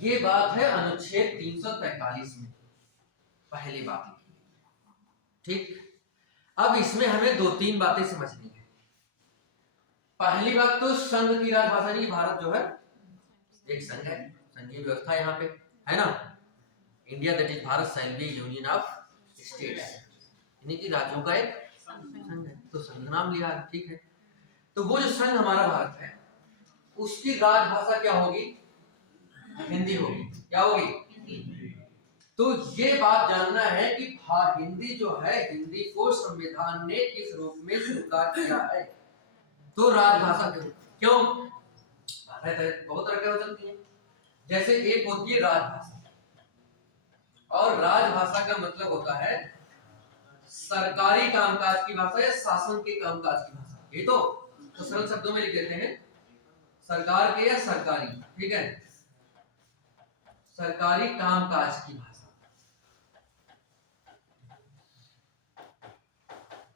ये बात है अनुच्छेद 343 में पहली बात लिखी। ठीक, अब इसमें हमें 2-3 बातें समझनी है। पहली बात तो संघ की राजभाषा नहीं, भारत जो है एक संघ है, संघीय व्यवस्था यहाँ पे है ना। India that is Bharat shall be union of states, यानी कि राज्यों का एक संघ है, तो संघ नाम लिया, ठीक है। तो वो जो संघ हमारा भारत है उसकी राजभाषा क्या होगी? हिंदी होगी। क्या होगी? तो ये बात जानना है कि हिंदी जो है, हिंदी को संविधान ने किस रूप में स्वीकार किया है। तो राजभाषा क्यों? बहुत तरह की हो सकती है। जैसे एक होती है राजभाषा, और राजभाषा का मतलब होता है सरकारी कामकाज की भाषा या शासन के कामकाज की भाषा। ये तो सरल शब्दों में लिख देते हैं, सरकार के या सरकारी, ठीक है, सरकारी कामकाज की भाषा।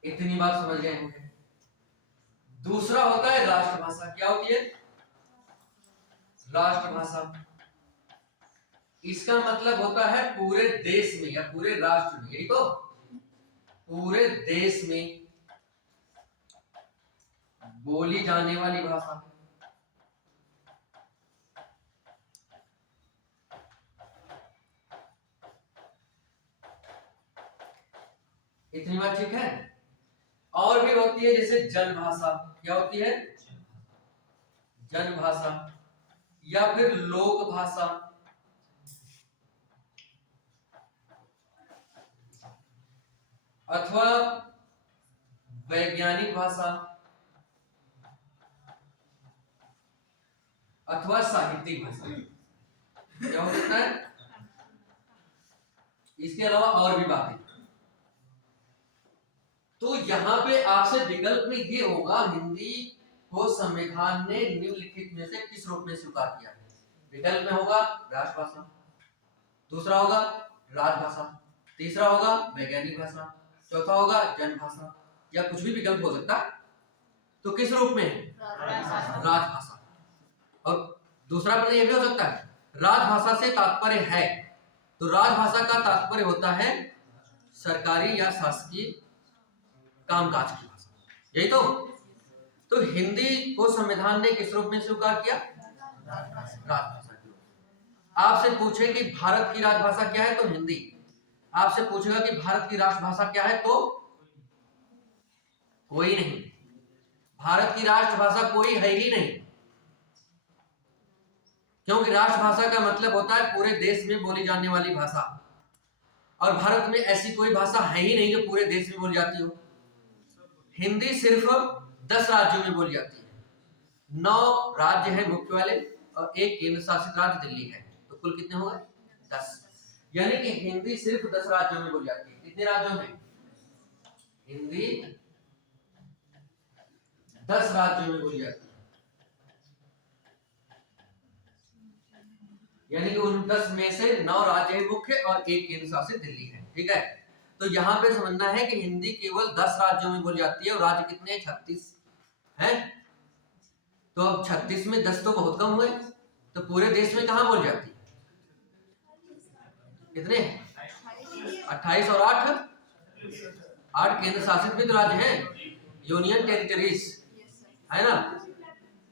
इतनी बात समझ गए होंगे। दूसरा होता है राष्ट्रभाषा। क्या होती है? राष्ट्रभाषा। इसका मतलब होता है पूरे देश में या पूरे राष्ट्र में, यही तो, पूरे देश में बोली जाने वाली भाषा। इतनी बात ठीक है? और भी होती है जैसे जनभाषा। क्या होती है? जनभाषा या फिर लोक भाषा, अथवा वैज्ञानिक भाषा, अथवा साहित्यिक भाषा। क्या हो सकता है? इसके अलावा और भी बातें। तो यहाँ पे आपसे विकल्प में ये होगा, हिंदी को संविधान ने निम्नलिखित में से किस रूप में स्वीकार किया है? विकल्प में होगा राष्ट्रभाषा, दूसरा होगा राजभाषा, तीसरा होगा वैज्ञानिक भाषा, चौथा होगा जनभाषा, या कुछ भी विकल्प हो सकता है। तो किस रूप में? राजभाषा। और दूसरा प्रश्न यह भी हो सकता है, राजभाषा से तात्पर्य है, तो राजभाषा का तात्पर्य होता है सरकारी या शासकीय कामकाज की भाषा, यही तो हिंदी को संविधान ने किस रूप में स्वीकार किया? राजभाषा के रूप में। आपसे पूछे कि भारत की राजभाषा क्या है, तो हिंदी। आपसे पूछेगा कि भारत की राष्ट्रभाषा क्या है, तो कोई नहीं। भारत की राष्ट्रभाषा कोई है ही नहीं, क्योंकि राष्ट्रभाषा का मतलब होता है पूरे देश में बोली जाने वाली भाषा, और भारत में ऐसी कोई भाषा है ही नहीं जो पूरे देश में बोली जाती हो। हिंदी सिर्फ 10 राज्यों में बोली जाती है। 9 राज्य हैं मुख्य वाले, और एक केंद्र शासित राज्य दिल्ली है। कुल कितने हो गए? 10। यानी कि हिंदी सिर्फ 10 राज्यों में बोली जाती है। कितने राज्यों में? हिंदी 10 राज्यों में बोली जाती है। यानी कि उन 10 में से 9 राज्य हैं मुख्य और 1 केंद्र शासित दिल्ली है। ठीक है, तो यहाँ पे समझना है कि हिंदी केवल 10 राज्यों में बोली जाती है और राज्य कितने हैं? 36 है। तो अब 36 में 10 तो बहुत कम हुए, तो पूरे देश में कहाँ बोली जाती है? कितने? 28 और 8 केंद्र शासित भी तो राज्य हैं, यूनियन टेरिटरीज, है ना।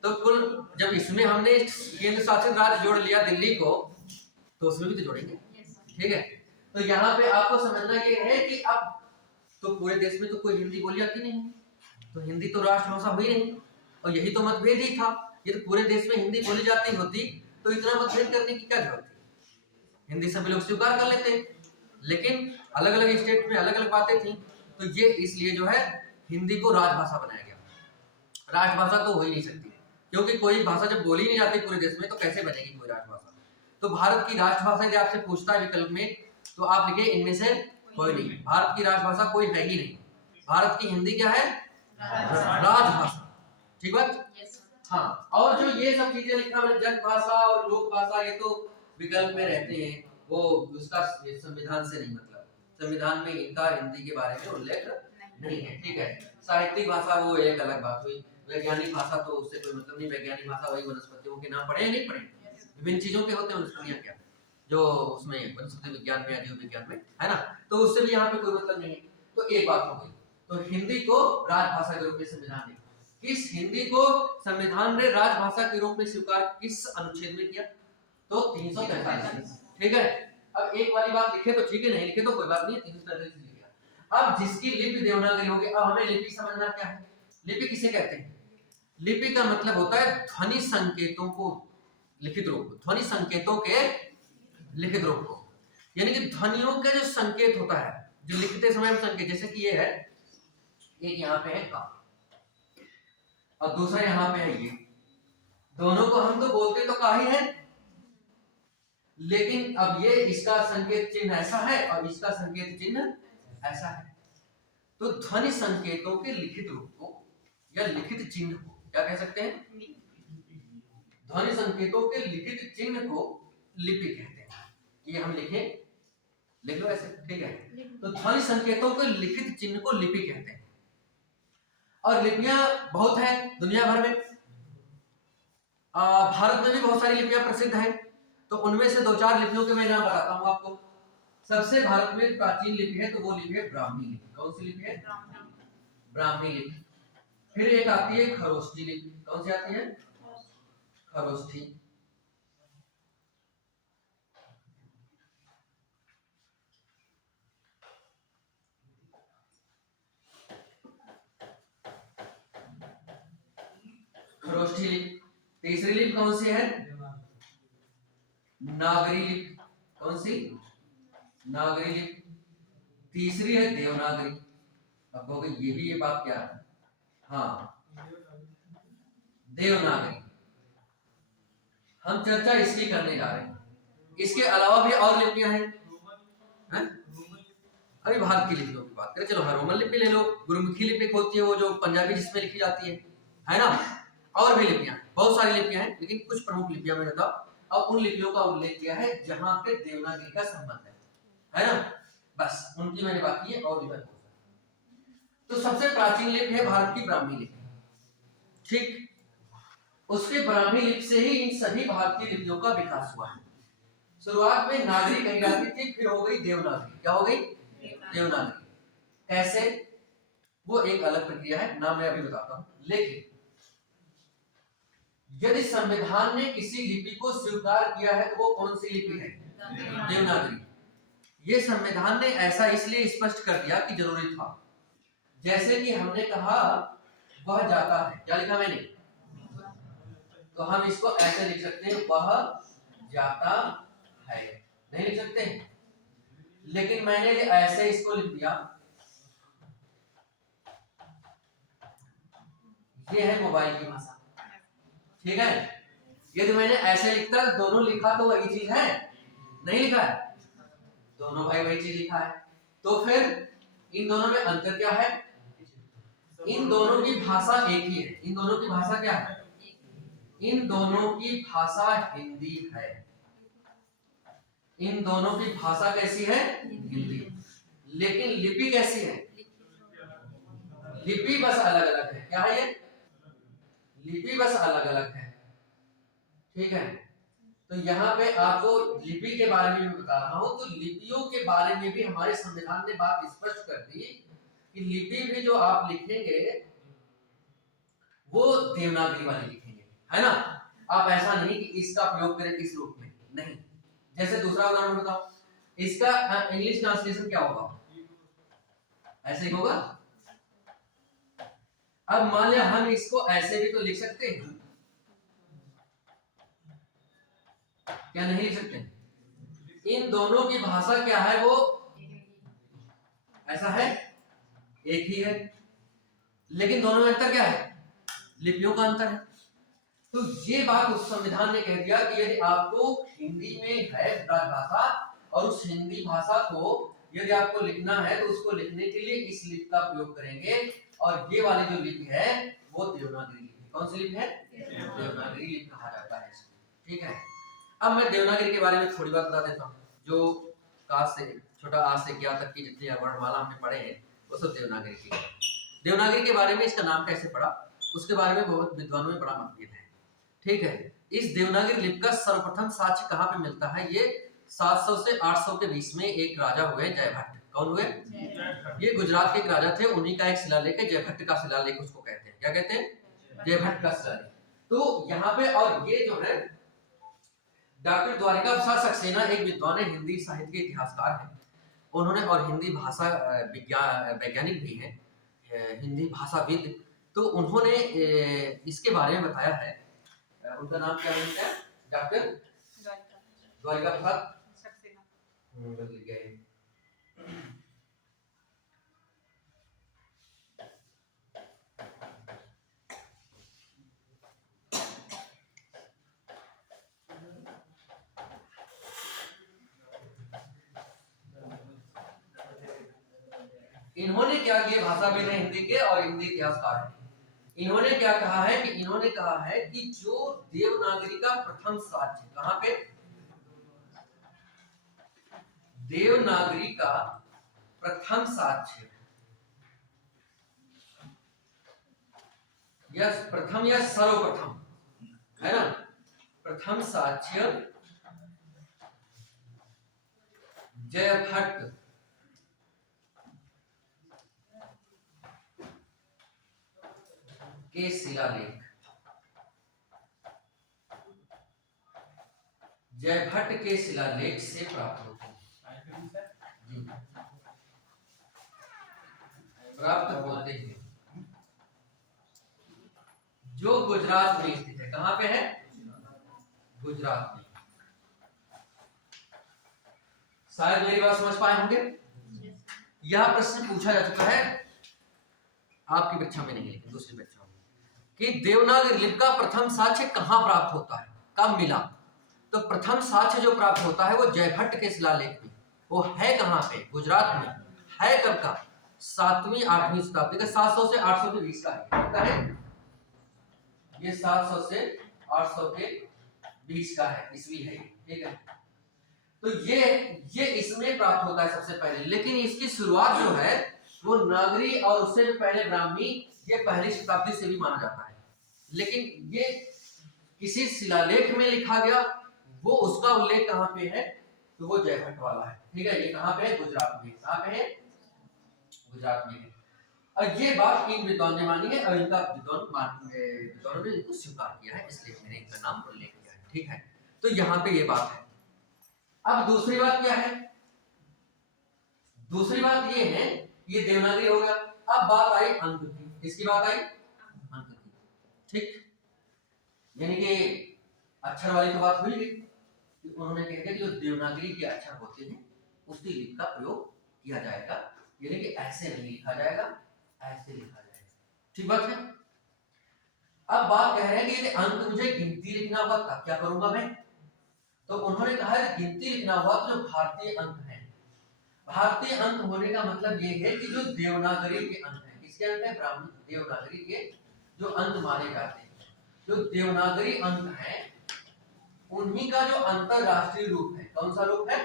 तो कुल जब इसमें हमने केंद्र शासित राज्य जोड़ लिया दिल्ली को, तो उसमें भी तो जोड़ेंगे। ठीक है, तो यहाँ पे आपको समझना ये है कि अब तो पूरे देश में तो कोई हिंदी बोली जाती नहीं है, तो हिंदी तो राष्ट्रभाषा हुई नहीं, और यही तो मतभेद ही था। ये तो पूरे देश में हिंदी बोली जाती होती तो इतना मतभेद करने की क्या जरूरत थी? हिंदी सभी लोग स्वीकार कर लेते, लेकिन अलग अलग स्टेट में अलग अलग बातें थी, तो ये इसलिए जो है हिंदी को राजभाषा बनाया गया। राजभाषा तो हो ही नहीं सकती, क्योंकि कोई भाषा जब बोली नहीं जाती पूरे देश में तो कैसे बनेगी कोई राजभाषा? तो भारत की राजभाषा यदि आपसे पूछता है विकल्प में, तो आप लिखिए इनमें से कोई नहीं। भारत की राजभाषा कोई है ही नहीं। भारत की हिंदी क्या है? राजभाषा। ठीक बात? हाँ, और जो ये सब चीजें लिखा है जन भाषा और लोक भाषा, ये तो विकल्प में रहते हैं, वो उसका संविधान से नहीं मतलब, संविधान में इनका हिंदी के बारे में उल्लेख नहीं है। ठीक है, साहित्यिक भाषा वो एक अलग बात हुई, वैज्ञानिक भाषा तो उससे कोई मतलब नहीं। वैज्ञानिक भाषा वही वनस्पतियों के नाम पढ़े नहीं पढ़े, विभिन्न चीजों के होते हैं वनस्पतियां क्या, जो उसमें वनस्पति विज्ञान में या जीव विज्ञान में, है ना, तो उससे भी यहाँ पे कोई मतलब नहीं है। तो एक बात हो गई, तो हिंदी को राजभाषा के रूप में संविधान ने, किस हिंदी को संविधान ने राजभाषा के रूप में स्वीकार किस अनुच्छेद में किया? तो 343। ठीक है, अब एक वाली बात लिखे तो ठीक है, नहीं लिखे तो कोई बात नहीं, 343 लिख गया। अब जिसकी लिपि देवनागरी होगी, अब हमें लिपि समझना क्या है। लिपि किसे कहते हैं? लिपि का मतलब होता है ध्वनि संकेतों को लिखित रूप, ध्वनि संकेतों के लिखित रूप को, यानी कि ध्वनियों का जो संकेत होता है, जो लिखते समय संकेत, जैसे कि ये है, एक यहाँ पे है का और दूसरा यहाँ पे है ये, दोनों को हम तो बोलते तो का ही है, लेकिन अब ये इसका संकेत चिन्ह ऐसा है और इसका संकेत चिन्ह ऐसा है। तो ध्वनि संकेतों के लिखित रूप को या लिखित चिन्ह को क्या कह सकते हैं? ध्वनि संकेतों के लिखित चिन्ह को लिपि कहते हैं। ये हम लिखें, लिख लो ऐसे, ठीक है। तो ध्वनि संकेतों के लिखित चिन्ह को लिपि कहते हैं, और लिपियां बहुत है दुनिया भर में। भारत में भी बहुत सारी लिपियां प्रसिद्ध हैं, तो उनमें से 2-4 लिपियों के मैं नाम बताता हूँ आपको। सबसे भारत में प्राचीन लिपि है तो वो लिपि है ब्राह्मी लिपि। कौन सी लिपि है? ब्राह्मी लिपि। फिर एक आती है खरोष्ठी लिपि। कौन सी आती है? खरोष्ठी। खरोष्ठी लिपि। तीसरी लिपि कौन सी है? नागरी लिपि। कौन सी? नागरी लिपि। तीसरी है देवनागरी। अब कहोगे ये भी ये बात क्या है? हाँ, देवनागरी। हम चर्चा इसकी करने जा रहे हैं। इसके अलावा भी और लिपियां हैं, अभी भारत की लिपियों की बात करें, चलो रोमन लिपि ले लो, गुरुमुखी लिपि होती है वो जो पंजाबी जिसमें लिखी जाती है ना। और भी लिपियां, बहुत सारी लिपियां हैं, लेकिन कुछ प्रमुख लिपियां मैं बताऊं, और उन लिपियों का उल्लेख किया है जहां पे देवनागरी का संबंध है ना। बस उनकी मैंने बात की है, और भी बात। तो सबसे प्राचीन लिपि है भारत की ब्राह्मी लिपि। ठीक, उसके ब्राह्मी लिपि से ही इन सभी भारतीय लिपियों का विकास हुआ है। शुरुआत में नागरी कही जाती थी, फिर हो गई देवनागरी। क्या हो गई? देवनागरी। कैसे? वो एक अलग प्रक्रिया है, नाम मैं अभी बताता हूं। लेकिन यदि संविधान ने किसी लिपि को स्वीकार किया है तो वो कौन सी लिपि है? देवनागरी। ये संविधान ने ऐसा इसलिए स्पष्ट कर दिया कि जरूरी था। जैसे कि हमने कहा वह जाता है, क्या लिखा मैंने? तो हम इसको ऐसे लिख सकते हैं, वह जाता है, नहीं लिख सकते? लेकिन मैंने ऐसे इसको लिख दिया, ये है मोबाइल की भाषा, ठीक है। यदि मैंने ऐसे लिखता दोनों लिखा तो वही चीज है, नहीं लिखा है, दोनों भाई वही चीज लिखा है, तो फिर इन दोनों में अंतर क्या है? इन दोनों की भाषा एक ही है। इन दोनों की भाषा क्या है? इन दोनों की भाषा हिंदी है। इन दोनों की भाषा कैसी है? हिंदी। लेकिन लिपि कैसी है? लिपि बस अलग अलग है। क्या है ये? लिपि बस अलग अलग है। ठीक है, तो यहाँ पे आपको लिपि के बारे में भी बता रहा हूं। तो लिपियों के बारे में भी हमारे संविधान ने बात स्पष्ट कर दी कि लिपि भी जो आप लिखेंगे वो देवनागरी वाली लिखेंगे, है ना। आप ऐसा नहीं कि इसका प्रयोग करें इस रूप में, नहीं। जैसे दूसरा उदाहरण बताओ, इसका इंग्लिश ट्रांसलेशन क्या होगा? ऐसे ही होगा। अब मान लिया हम इसको ऐसे भी तो लिख सकते हैं, क्या नहीं लिख सकते? इन दोनों की भाषा क्या है? वो ऐसा है, एक ही है, लेकिन दोनों में अंतर क्या है? लिपियों का अंतर है। तो ये बात उस संविधान ने कह दिया कि यदि आपको हिंदी में है भाषा और उस हिंदी भाषा को यदि आपको लिखना है तो उसको लिखने के लिए इस लिपि का प्रयोग करेंगे। और ये वाली जो लिपि है वो देवनागरी लिपि। कौन सी लिपि है? देवनागरी लिपि कहा जाता है इसको। ठीक है, अब मैं देवनागरी के बारे में थोड़ी बात बता देता हूँ। जो का से छोटा आ से ज्ञा तक की जितनी वर्णमाला हमने पढ़े हैं वो सब देवनागरी की। देवनागरी के बारे में इसका नाम कैसे पड़ा उसके बारे में बहुत विद्वानों में बड़ा मतभेद है। ठीक है, इस देवनागरी लिपि का सर्वप्रथम साक्ष्य कहाँ पे मिलता है? ये 700 से 800 के बीच में एक राजा हुए जयभट्ट। कौन हुए? ये गुजरात के एक राजा थे, उन्हीं का एक शिलालेख है, जयभट्ट का शिलालेख उसको कहते हैं। क्या कहते हैं? जयभट्ट का शिलालेख। तो यहाँ पे, और ये जो है डॉक्टर द्वारिका प्रसाद सक्सेना एक विद्वान है, हिंदी साहित्य के इतिहासकार हैं उन्होंने, और हिंदी भाषा वैज्ञानिक भी हैं, हिंदी भाषाविद। तो उन्होंने इसके बारे में बताया है। उनका नाम क्या है? डॉक्टर द्वारिका प्रसाद सक्सेना। इन्होंने क्या किया? भाषाविद है हिंदी के और हिंदी इतिहासकार हैं। इन्होंने क्या कहा है कि इन्होंने कहा है कि जो देवनागरी का प्रथम साक्ष्य, कहां पे? देवनागरी का प्रथम साक्ष्य, या प्रथम या सर्वप्रथम, है ना, प्रथम साक्ष्य जयभट्ट के शिलालेख, जयभट्ट के शिलालेख से प्राप्त होते हैं, प्राप्त होते हैं, जो गुजरात में स्थित है। कहां पे है? गुजरात में। शायद मेरी बात समझ पाए होंगे। यह प्रश्न पूछा जा चुका है आपकी परीक्षा में नहीं, लेकिन दूसरी परीक्षा में, कि देवनागरी लिपि का प्रथम साक्ष्य कहां प्राप्त होता है, कब मिला? तो प्रथम साक्ष्य जो प्राप्त होता है वो जयभट्ट के शिलालेख में। वो है कहां पे? गुजरात में। है कब का? 7वीं 8वीं शताब्दी का, 700 से 800 के बीच का है। ये 700 से 800 के बीच का है, ईस्वी है। ठीक है, तो ये इसमें प्राप्त होता है सबसे पहले। लेकिन इसकी शुरुआत जो है वो नागरी और उससे जो पहले ब्राह्मी, ये पहली शताब्दी से भी माना जाता है। लेकिन ये किसी शिलालेख में लिखा गया, वो उसका उल्लेख कहां पे है? तो वो जयभट्ट वाला है। ठीक है, ये कहां पे है? गुजरात में। कहां पे है? गुजरात में है। और ये बात इन विद्वान ने मानी है और इनका विद्वानों ने इसको स्वीकार किया है, इसलिए मैंने इनका नाम उल्लेख किया है। ठीक है, तो यहाँ पे ये बात है। अब दूसरी बात क्या है? दूसरी बात ये है, ये देवनागरी हो गया। अब बात आई अंक की। इसकी बात आई अंक की। ठीक, यानी कि अक्षर वाली तो बात हुई गई। उन्होंने कह दिया कि जो देवनागरी के अक्षर होते हैं उसकी लिपि का प्रयोग किया जाएगा, यानी कि ऐसे नहीं लिखा जाएगा, ऐसे लिखा जाएगा। ठीक बात है। अब बात कह रहे हैं कि यदि अंक मुझे गिनती लिखना होगा तब क्या करूंगा मैं? तो उन्होंने कहा है गिनती लिखना हुआ तो जो भारतीय अंक है, भारतीय अंक होने का मतलब ये है कि जो देवनागरी के अंक है, किसके अंक है? ब्राह्मी देवनागरी के जो अंक माने जाते हैं, जो देवनागरी अंक है उन्हीं का जो अंतरराष्ट्रीय रूप है, कौन सा रूप है?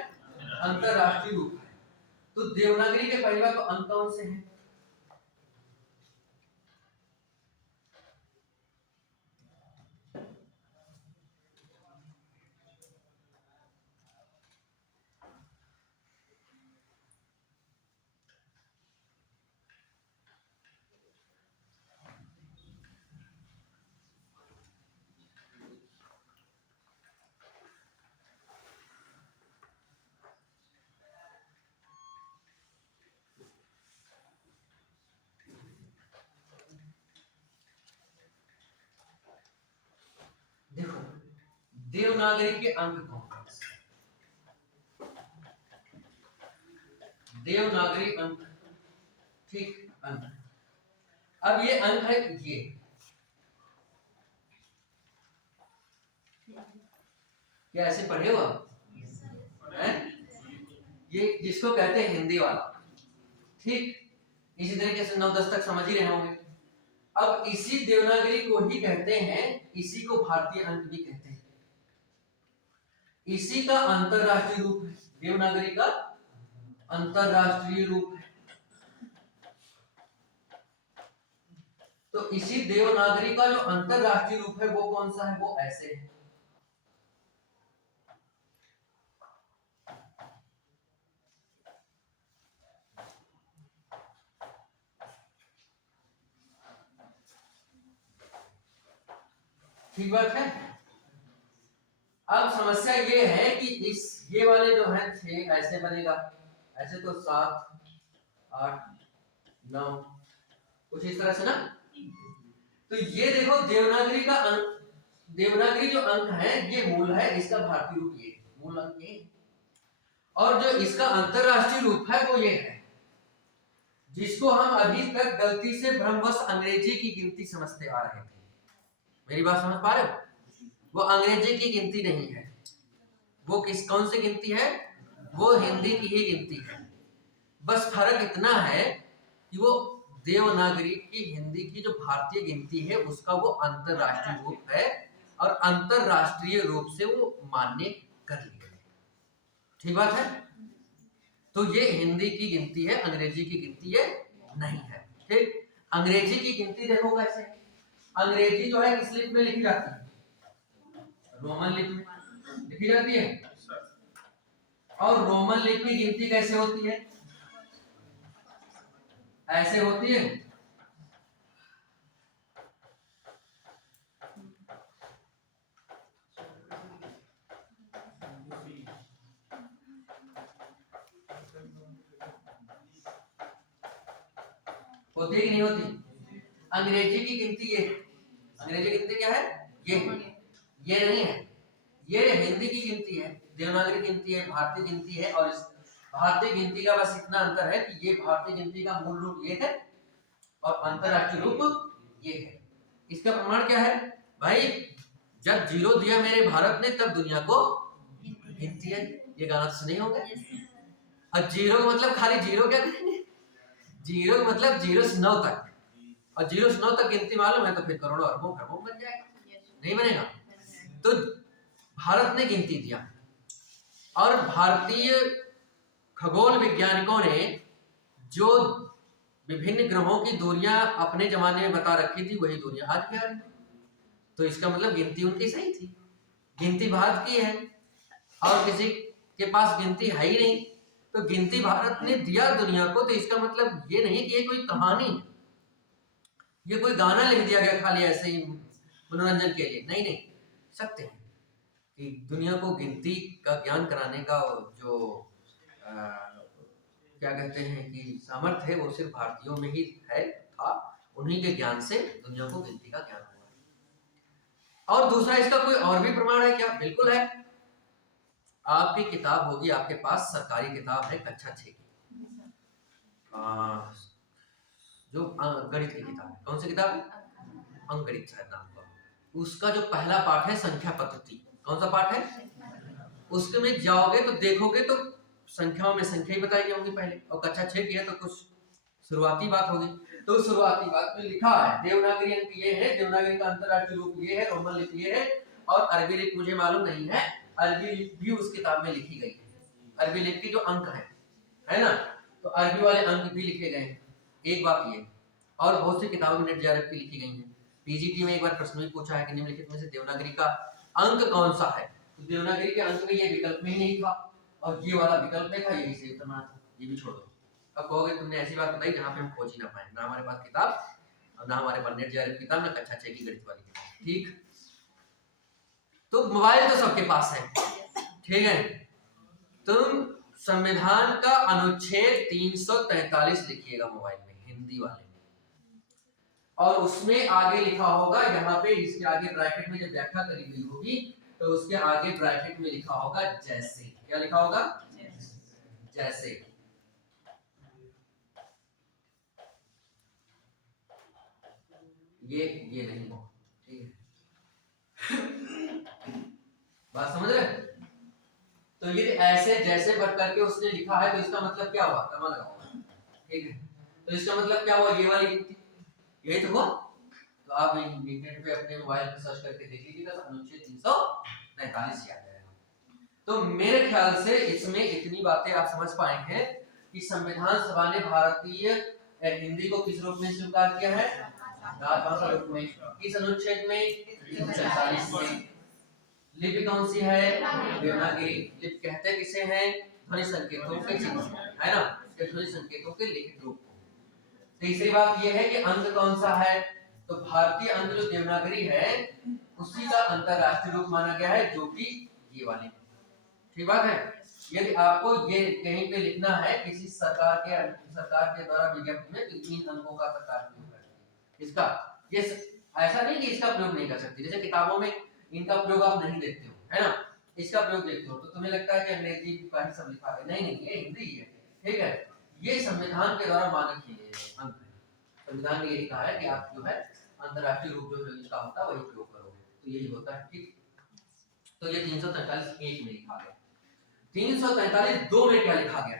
अंतरराष्ट्रीय रूप है। तो देवनागरी के पहले तो अंक कौन से हैं? देखो देवनागरी के अंक कौन से? देवनागरी अंक, ठीक अंक। अब ये अंक है, ये क्या ऐसे पढ़े हो आप? हैं? ये जिसको कहते हैं हिंदी वाला, ठीक। इसी तरीके से 9-10 तक समझ ही रहे होंगे। अब इसी देवनागरी को ही कहते हैं, इसी को भारतीय अंक भी कहते हैं। इसी का अंतरराष्ट्रीय रूप है, देवनागरी का अंतरराष्ट्रीय रूप है। तो इसी देवनागरी का जो अंतरराष्ट्रीय रूप है वो कौन सा है? वो ऐसे है। ठीक बात है। अब समस्या ये है कि इस ये वाले जो है 6 ऐसे बनेगा, ऐसे तो 7 8 9 कुछ इस तरह से ना। तो ये देखो देवनागरी का अंक, देवनागरी जो अंक है ये मूल है, इसका भारतीय रूप ये मूल अंक ये, और जो इसका अंतरराष्ट्रीय रूप है वो ये है, जिसको हम अभी तक गलती से भ्रमवश अंग्रेजी की गिनती समझते आ रहे थे। मेरी बात समझ पा रहे हो? वो अंग्रेजी की गिनती नहीं है, वो कौन सी गिनती है? वो हिंदी की ही गिनती है। बस फर्क इतना है कि वो देवनागरी की हिंदी की जो भारतीय गिनती है उसका वो अंतरराष्ट्रीय रूप है, और अंतरराष्ट्रीय रूप से वो मान्य कर ली गई। ठीक बात है। तो ये हिंदी की गिनती है, अंग्रेजी की गिनती ये नहीं है। ठीक। अंग्रेजी की गिनती देखो कैसे, अंग्रेजी जो है किस लिपि में लिखी जाती है? रोमन लिपि में लिखी जाती है। और रोमन लिपि की गिनती कैसे होती है? ऐसे होती है। होती है कि नहीं होती? अंग्रेजी की गिनती ये है, अंग्रेजी की गिनती क्या है? ये नहीं है, ये हिंदी की गिनती है, देवनागरी गिनती है, भारतीय गिनती है। और इस भारतीय गिनती का बस इतना अंतर है कि ये भारतीय गिनती का मूल रूप ये है और अंतरराष्ट्रीय रूप ये है। इसका प्रमाण क्या है भाई? जब 0 दिया मेरे भारत ने तब दुनिया को गिनती है। ये गाना तो सुने होंगे। और 0 का मतलब खाली 0 क्या करेंगे? 0 का मतलब 0 से 9 तक, और 0 से 9 तक गिनती मालूम है तो फिर करोड़ों अरबों खरबों बन जाएगा, नहीं बनेगा? तो भारत ने गिनती दिया, और भारतीय खगोल वैज्ञानिकों ने जो विभिन्न ग्रहों की दूरियां अपने जमाने में बता रखी थी वही दूरियां आज भी आ रही। तो इसका मतलब गिनती उनकी सही थी, गिनती भारत की है, और किसी के पास गिनती है ही नहीं। तो गिनती भारत ने दिया दुनिया को, तो इसका मतलब ये नहीं कि ये कोई कहानी, ये कोई गाना लिख दिया गया खाली ऐसे ही मनोरंजन के लिए, नहीं नहीं। सत्य है कि दुनिया को गिनती का ज्ञान कराने का जो क्या कहते हैं कि सामर्थ्य है वो सिर्फ भारतीयों में ही है, था। उन्हीं के ज्ञान से दुनिया को गिनती का ज्ञान हुआ। और दूसरा, इसका कोई और भी प्रमाण है क्या? बिल्कुल है। आपकी किताब होगी, आपके पास सरकारी किताब है कक्षा 6 की, जो गणित की किताब है। कौन सी किताब है? अंकगणित शायद नाम का, उसका जो पहला पाठ है संख्या पद्धति। कौन सा पाठ है? उसके में जाओगे तो देखोगे तो संख्याओं में संख्या ही बताई होंगी पहले, और कक्षा 6 की है तो कुछ शुरुआती बात होगी। तो शुरुआती बात में लिखा है देवनागरी अंक ये है, देवनागरी का अंतरराष्ट्रीय रूप ये है, रोमन लिपि ये है, और अरबी लिपि मुझे मालूम नहीं है, अरबी लिपि भी उस किताब में लिखी गई है। अरबी लिपि के जो अंक है ना, तो अरबी वाले अंक भी लिखे गए हैं। एक बात ये, और बहुत सी किताबों में नेट जेआरएफ की लिखी गई हैं। पीजीटी में एक बार प्रश्न भी पूछा है कि निम्नलिखित में से देवनागरी का अंक कौन सा है, तो देवनागरी के अंक में ये विकल्प में ही नहीं था, और ये वाला विकल्प में था, यही सही उत्तर माना था। ये भी छोड़ो। अब कहोगे तुमने ऐसी बात बताई जहां पे हम खोज ही ना पाए, ना हमारे पास किताब, ना हमारे पास नेट जेआरएफ किताब, ना कक्षा 6 की गणित वाली किताब। ठीक, तो मोबाइल तो सबके पास है, ठीक है। तुम संविधान का अनुच्छेद 343 लिखिएगा मोबाइल में, हिंदी वाले में, और उसमें आगे लिखा होगा, यहाँ पे इसके आगे ब्रैकेट में जब व्याख्या करी गई होगी तो उसके आगे ब्रैकेट में लिखा होगा जैसे। क्या लिखा होगा? जैसे। ये नहीं हो, ठीक है। बात समझ रहे? तो ये ऐसे जैसे भर करके उसने लिखा है, तो इसका मतलब क्या हुआ? कमा लगा होगा, ठीक है। तो इसका मतलब क्या हुआ? ये वाली यही तो हुआ। तो आप इंटरनेट पे अपने मोबाइल पे सर्च करके देख लीजिएगा, तो अनुच्छेद 343 याद आएगा। तो मेरे ख्याल से इसमें इतनी बातें आप समझ पाए हैं कि संविधान सभा ने भारतीय हिंदी को किस रूप में स्वीकार किया है? राजभाषा रूप में। किस अनुच्छेद में? 343 में। लिपि कौन सी है? देवनागरी। लिपि कहते किसे हैं? ध्वनि संकेतों के चिन्ह, है ना, ध्वनि संकेतों के लिखित रूप को। तीसरी बात यह है कि अंक कौन सा है? तो भारतीय अंक जो देवनागरी है उसी का अंतरराष्ट्रीय रूप माना गया है, जो कि ये वाली। ठीक बात है। यदि आपको ये कहीं पे लिखना है किसी सरकार के द्वारा विज्ञप्ति में, तो 3 अंकों का सरकार प्रयोग करती है इसका। ये ऐसा नहीं कि इसका प्रयोग नहीं कर सकती, जैसे किताबों में इनका प्रयोग आप नहीं देखते हो, है ना, इसका प्रयोग देखते हो तो तुम्हें लगता है कि अंग्रेजी का ही सब लिखा है। नहीं, ये हिंदी है, ठीक है। ये संविधान के द्वारा मानक किए गए अंक है। संविधान ने यही कहा है कि आप जो है अंतरराष्ट्रीय रूप जो इसका होता है वही प्रयोग करोगे, तो यही होता है, ठीक। तो ये 343 एक में लिखा गया। 343 दो में क्या लिखा गया?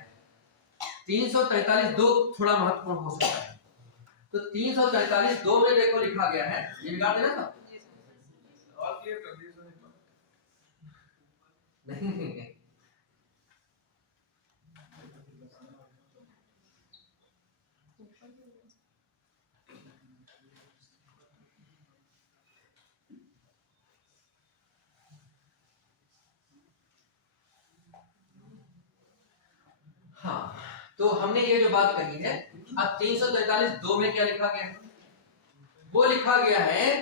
343 दो थोड़ा महत्वपूर्ण हो सकता है। तो 343 दो में देखो लिखा गया है, ये निकाल देना था। ऑल क्लियर कर दिया सर। नहीं, हाँ, तो हमने ये जो बात कही है, अब 343 दो में क्या लिखा गया है? वो लिखा गया है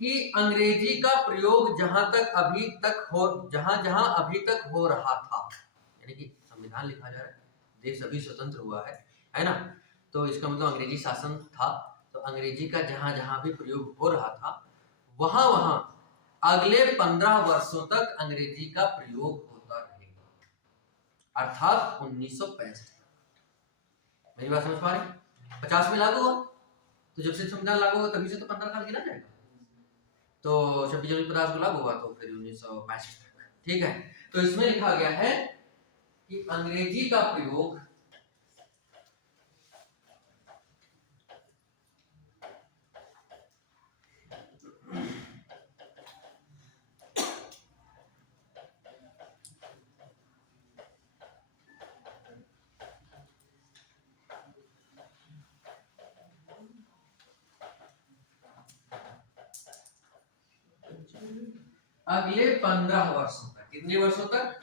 कि अंग्रेजी का प्रयोग जहां जहां अभी तक हो रहा था, यानी कि संविधान लिखा जा रहा है, देश अभी स्वतंत्र हुआ है ना, तो इसका मतलब अंग्रेजी शासन था, तो अंग्रेजी का जहां जहां भी प्रयोग हो रहा था वहां वहां अगले 15 वर्षों तक अंग्रेजी का प्रयोग होता रहेगा, अर्थात 1965। मेरी बात समझ पा रहे? 50 में लागू हुआ, तो जब से संविधान लागू हुआ तभी से तो 15 साल गिना जाएगा, तो 26 जनवरी 50 को लागू हुआ तो फिर 1962 तक, ठीक है। तो इसमें लिखा गया है कि अंग्रेजी का प्रयोग अगले 15 वर्षों तक, कितने वर्षों तक?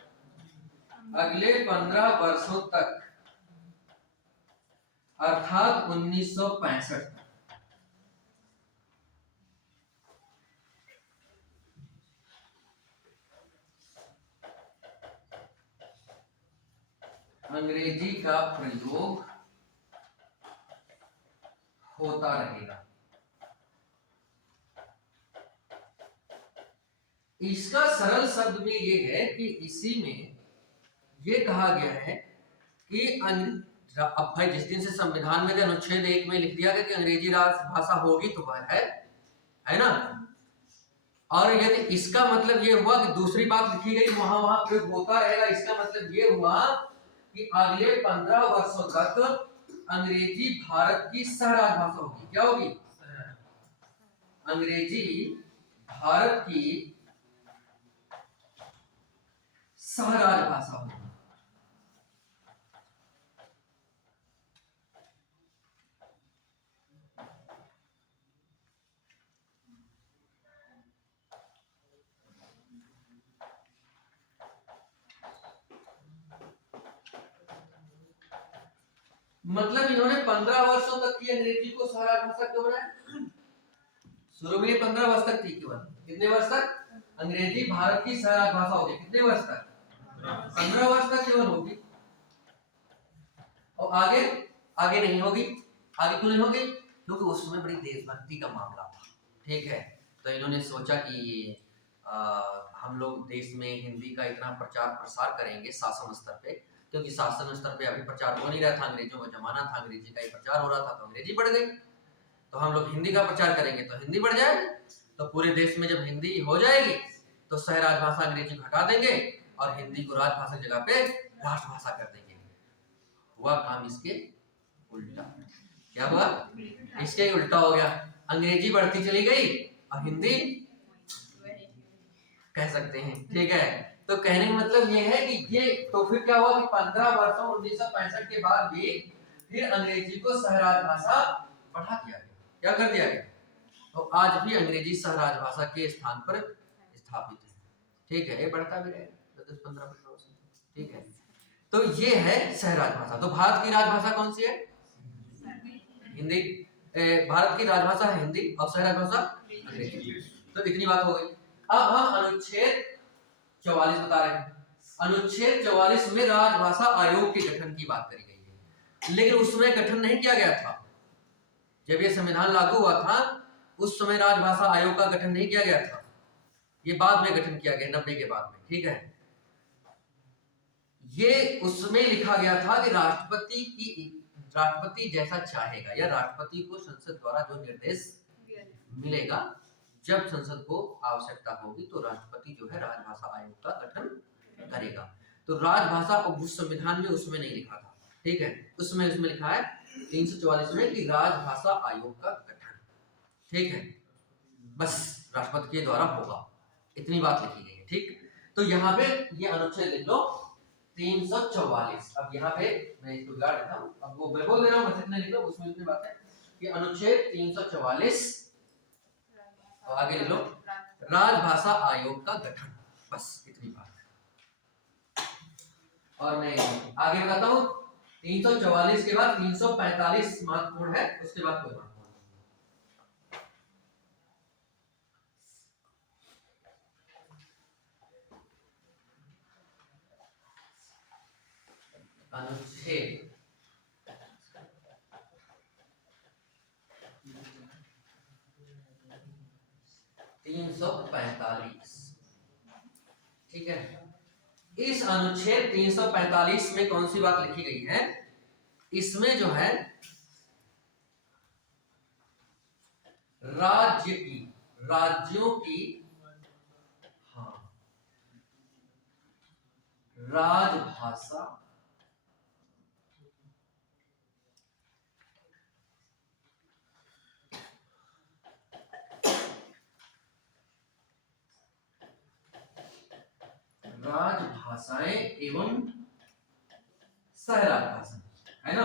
अगले 15 वर्षों तक, अर्थात 1965 तक अंग्रेजी का प्रयोग होता रहेगा। इसका सरल शब्द में ये है कि इसी में ये कहा गया है कि अब भाई जिस दिन से संविधान में अनुच्छेद 1 में लिख दिया गया कि अंग्रेजी राजभाषा होगी तो वह है ना। और यदि इसका मतलब ये हुआ कि दूसरी बात लिखी गई वहां वहां प्रयोग होता रहेगा, इसका मतलब ये हुआ कि अगले 15 वर्षों तक अंग्रेजी भारत की सह राजभाषा होगी। क्या होगी? अंग्रेजी भारत की सह राजभाषा होगी। मतलब इन्होंने 15 वर्षों तक की अंग्रेजी को सह राजभाषा क्यों बनाया? शुरू में 15 वर्ष तक थी केवल। कितने वर्ष तक? अंग्रेजी भारत की सह राजभाषा होगी। कितने वर्ष तक? 15 वर्ष तक केवल होगी। और आगे नहीं होगी। आगे क्यों नहीं होगी? क्योंकि उस समय बड़ी देशभक्ति का मामला था। ठीक है, तो इन्होंने सोचा कि हम लोग देश में हिंदी का इतना प्रचार प्रसार करेंगे शासन स्तर पे, क्योंकि शासन स्तर पे अभी प्रचार हो नहीं रहा था, अंग्रेजों का जमाना था, अंग्रेजी का ही प्रचार हो रहा था, तो अंग्रेजी बढ़ गई। तो हम लोग हिंदी का प्रचार करेंगे तो हिंदी बढ़ जाएगी। तो पूरे देश में जब हिंदी हो जाएगी तो सह राजभाषा अंग्रेजी को हटा देंगे और हिंदी को राजभाषा की जगह पे राष्ट्रभाषा कर देंगे। हुआ काम इसके उल्टा। क्या हुआ? इसके उल्टा हो गया। अंग्रेजी बढ़ती चली गई और हिंदी कह सकते हैं। ठीक है, तो कहने का मतलब ये है कि ये तो फिर क्या हुआ कि 15 वर्षों 1965 के बाद भी फिर अंग्रेजी को सह राजभाषा बढ़ा दिया गया। क्या कर दिया गया? तो आज भी अंग्रेजी सह राजभाषा के स्थान पर स्थापित है। ठीक है, ये बढ़ता भी रहेगा 10-15 वर्ष। ठीक है, तो ये है सह राजभाषा। तो भारत की राजभाषा कौन सी है? हिंदी। भारत की राजभाषा है हिंदी और सह राजभाषा अंग्रेजी। तो इतनी बात हो गई। अब हम अनुच्छेद 44 बता रहे हैं। अनुच्छेद 44 में राजभाषा आयोग के गठन की बात करी गई है, लेकिन उस समय गठन नहीं किया गया था। जब ये संविधान लागू हुआ था उस समय राजभाषा आयोग का गठन नहीं किया गया था, ये बाद में गठन किया गया 90 के बाद में। ठीक है, ये उसमें लिखा गया था कि राष्ट्रपति जैसा चाहेगा या राष्ट्रपति को संसद द्वारा जो निर्देश मिलेगा, जब संसद को आवश्यकता होगी तो राष्ट्रपति जो है राजभाषा आयोग का गठन करेगा। तो राजभाषा उस संविधान में उसमें नहीं लिखा था। ठीक है, उसमें लिखा है 344 में कि राजभाषा आयोग का गठन। ठीक है, बस राष्ट्रपति के द्वारा होगा, इतनी बात लिखी गई है। ठीक, तो यहाँ पे ये अनुच्छेद लिख लो 344। अब यहाँ पे मैं इसको गाड़ देता हूँ, अब वो मैं बोल दे रहा हूँ, बस इतना लिख लो, उसमें इतनी बात है कि अनुच्छेद 344 और आगे लिख लो राजभाषा आयोग का गठन, बस इतनी बात। और मैं आगे बताता हूँ 344 के बाद 345 महत्वपूर्ण है, उसके बाद कोई महत्वपूर्ण अनुच्छेद 345। ठीक है, इस अनुच्छेद 345 में कौन सी बात लिखी गई है? इसमें जो है राज्यों की राजभाषा राजभाषाएं एवं सह राजभाषा, है ना।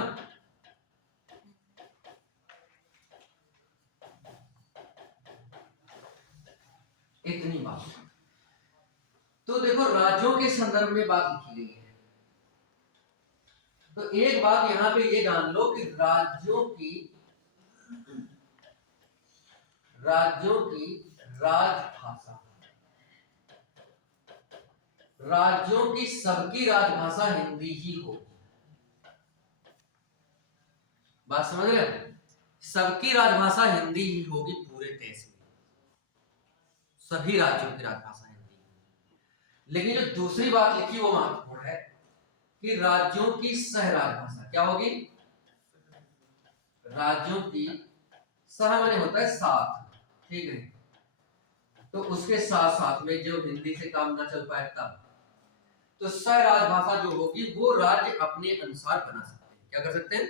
इतनी बात। तो देखो राज्यों के संदर्भ में बात लिखी गई है, तो एक बात यहां पे ये जान लो कि राज्यों की राजभाषा, राज्यों की सबकी राजभाषा हिंदी ही हो। बात समझ रहे हो? सबकी राजभाषा हिंदी ही होगी पूरे देश में, सभी राज्यों की राजभाषा हिंदी। लेकिन जो दूसरी बात लिखी वो महत्वपूर्ण है कि राज्यों की सह राजभाषा क्या होगी? राज्यों की सह माने होता है साथ, ठीक है, तो उसके साथ साथ में जो हिंदी से काम ना चल पाए तब, तो सह राजभाषा जो होगी वो राज्य अपने अनुसार बना सकते हैं। क्या कर सकते हैं?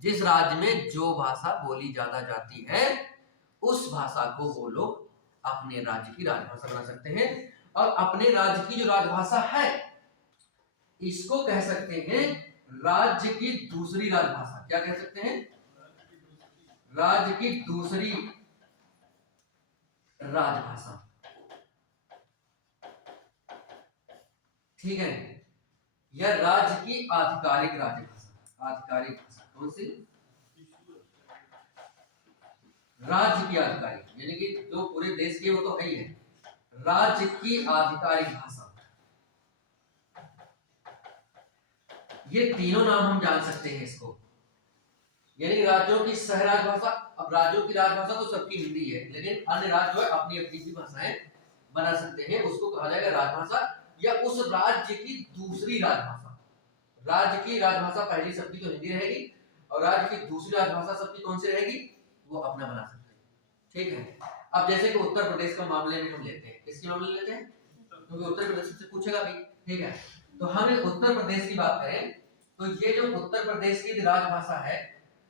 जिस राज्य में जो भाषा बोली ज्यादा जाती है उस भाषा को वो लोग अपने राज्य की राजभाषा बना सकते हैं, और अपने राज्य की जो राजभाषा है इसको कह सकते हैं राज्य की दूसरी राजभाषा। क्या कह सकते हैं? राज्य की दूसरी राजभाषा, ठीक है, या राज्य की आधिकारिक राजभाषा। आधिकारिक भाषा कौन सी? राज्य की आधिकारिक, यानी कि जो पूरे देश की वो तो है ही है, राज्य की आधिकारिक भाषा। ये तीनों नाम हम जान सकते हैं इसको, यानी राज्यों की सह राजभाषा। अब राज्यों की राजभाषा तो सबकी हिंदी है, लेकिन अन्य राज्य जो है अपनी अपनी भी भाषाएं बना सकते हैं, उसको कहा जाएगा राजभाषा, या उस राज्य की दूसरी राजभाषा। राज्य की राजभाषा पहली सबकी तो हिंदी रहेगी, और राज्य की दूसरी राजभाषा सबकी कौन सी रहेगी? वो अपना बना सकते हैं, ठीक है। अब जैसे कि उत्तर प्रदेश का मामले में हम लेते हैं, किसके मामले लेते हैं? क्योंकि उत्तर प्रदेश से पूछेगा भी, ठीक है। तो हम उत्तर प्रदेश की बात करें तो ये जो उत्तर प्रदेश की राजभाषा है,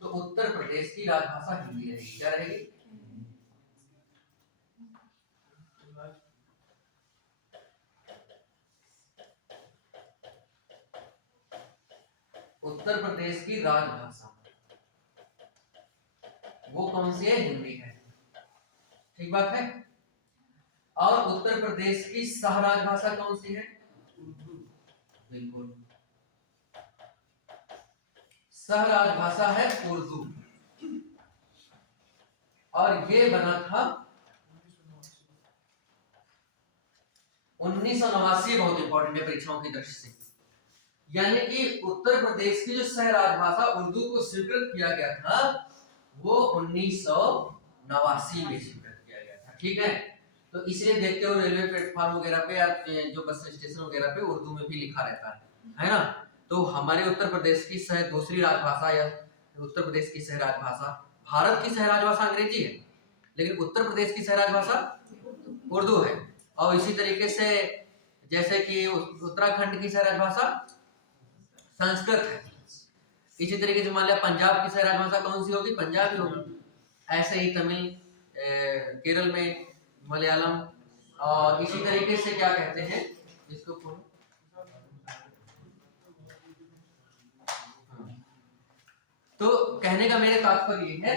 तो उत्तर प्रदेश की राजभाषा हिंदी रहेगी। क्या रहेगी? उत्तर प्रदेश की राजभाषा वो कौन सी है? हिंदी है, ठीक बात है। और उत्तर प्रदेश की सह राजभाषा कौन सी है? बिल्कुल, सह राजभाषा है उर्दू, और ये बना था 1989। बहुत इंपॉर्टेंट है परीक्षाओं की दृष्टि से, यानी कि उत्तर प्रदेश की जो सह राजभाषा उर्दू को स्वीकृत किया गया था वो 1989 में स्वीकृत किया गया था, ठीक है। तो इसलिए देखते हो रेलवे प्लेटफॉर्म वगैरह पे या जो बस स्टेशन वगैरह पे उर्दू में भी लिखा रहता है ना। तो हमारे उत्तर प्रदेश की सह दूसरी राजभाषा या उत्तर प्रदेश की सह राजभाषा, भारत की सह राजभाषा अंग्रेजी है, लेकिन उत्तर प्रदेश की सह राजभाषा उर्दू है। और इसी तरीके से जैसे कि उत्तराखंड की सह राजभाषा संस्कृत है, इसी तरीके से मान लिया पंजाब की सह राजभाषा कौन सी होगी? पंजाबी होगी। ऐसे ही तमिल, केरल में मलयालम, और इसी तरीके से क्या कहते हैं इसको, तो कहने का मेरे तात्पर्य ये है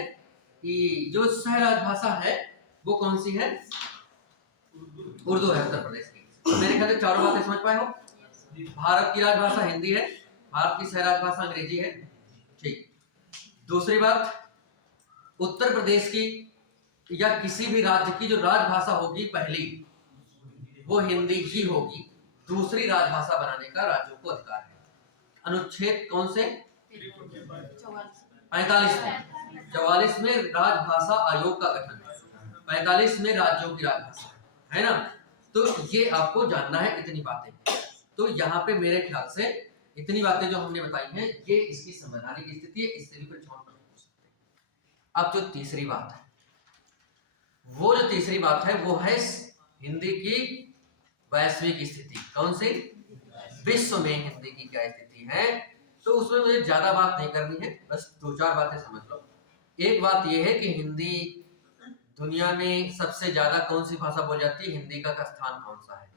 कि जो सह राजभाषा है वो कौन सी है? उर्दू है उत्तर प्रदेश की। मेरे ख्याल से चारों बातें समझ पाए हो। भारत की राजभाषा हिंदी है, भारत की सह राजभाषा अंग्रेजी है, ठीक। दूसरी बात, उत्तर प्रदेश की या किसी भी राज्य की जो राजभाषा होगी पहली वो हिंदी ही होगी, दूसरी राजभाषा बनाने का राज्यों को अधिकार है। अनुच्छेद कौन से? 45 में, 44 में राजभाषा आयोग का गठन, 45 में राज्यों की राजभाषा है ना। तो ये आपको जानना है इतनी बातें। तो यहाँ पे मेरे ख्याल से इतनी बातें जो हमने बताई हैं ये इसकी संवैधानिक स्थिति है, इससे भी परीक्षाओं में पूछ सकते हैं। अब जो तीसरी बात है, वो जो तीसरी बात है वो है हिंदी की वैश्विक स्थिति। कौन सी? विश्व में हिंदी की क्या स्थिति है। तो उसमें मुझे ज्यादा बात नहीं करनी है, बस दो चार बातें समझ लो। एक बात यह है कि हिंदी दुनिया में सबसे ज्यादा कौन सी भाषा बोली जाती है, हिंदी का स्थान कौन सा है।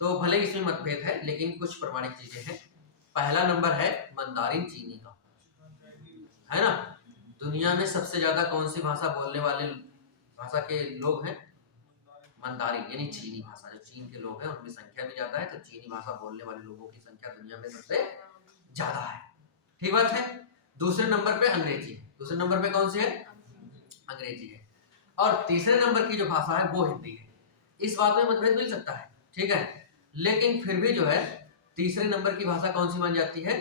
तो भले इसमें मतभेद है लेकिन कुछ प्रमाणिक चीजें हैं। पहला नंबर है मंदारिन चीनी का, है ना। दुनिया में सबसे ज्यादा कौन सी भाषा बोलने वाले भाषा के लोग हैं? मंदारिन यानी चीनी भाषा। जो चीन के लोग हैं उनकी संख्या भी ज्यादा है, तो चीनी भाषा बोलने वाले लोगों की संख्या दुनिया में सबसे ज्यादा है, ठीक बात है। दूसरे नंबर पे अंग्रेजी है। दूसरे नंबर पे कौन सी है? अंग्रेजी है। और तीसरे नंबर की जो भाषा है वो हिंदी है। इस बात में मतभेद मिल सकता है, ठीक है, लेकिन फिर भी जो है तीसरे नंबर की भाषा कौन सी मान जाती है?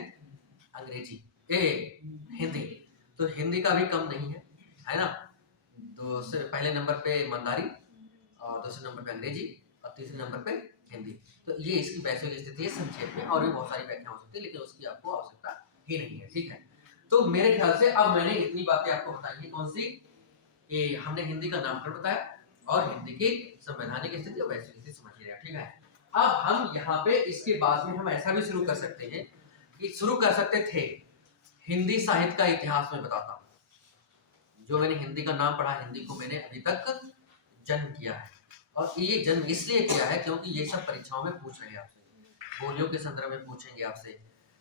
अंग्रेजी, हिंदी। तो हिंदी का भी कम नहीं है ना। तो पहले नंबर पे मंदारी, और दूसरे नंबर पे अंग्रेजी, और तीसरे नंबर पे हिंदी। तो ये इसकी वैश्विक स्थिति है संक्षेप में, और भी बहुत सारी व्याख्या हो सकती है। होती है, लेकिन उसकी आपको आवश्यकता ही नहीं है। ठीक है, तो मेरे ख्याल से अब मैंने इतनी बातें आपको बताई है, कौन सी, कि हमने हिंदी का नामकरण बताया और हिंदी की संवैधानिक स्थिति और वैश्विक स्थिति समझ लिया। ठीक है, अब हम यहाँ पे इसके बाद में हम ऐसा भी शुरू कर सकते हैं कि शुरू कर सकते थे हिंदी साहित्य का इतिहास में बताता हूँ। जो मैंने हिंदी का नाम पढ़ा, हिंदी को मैंने अभी तक जन्म किया है, और ये जन्म इसलिए किया है क्योंकि ये सब परीक्षाओं में पूछ रहे हैं आपसे, बोलियों के संदर्भ में पूछेंगे आपसे,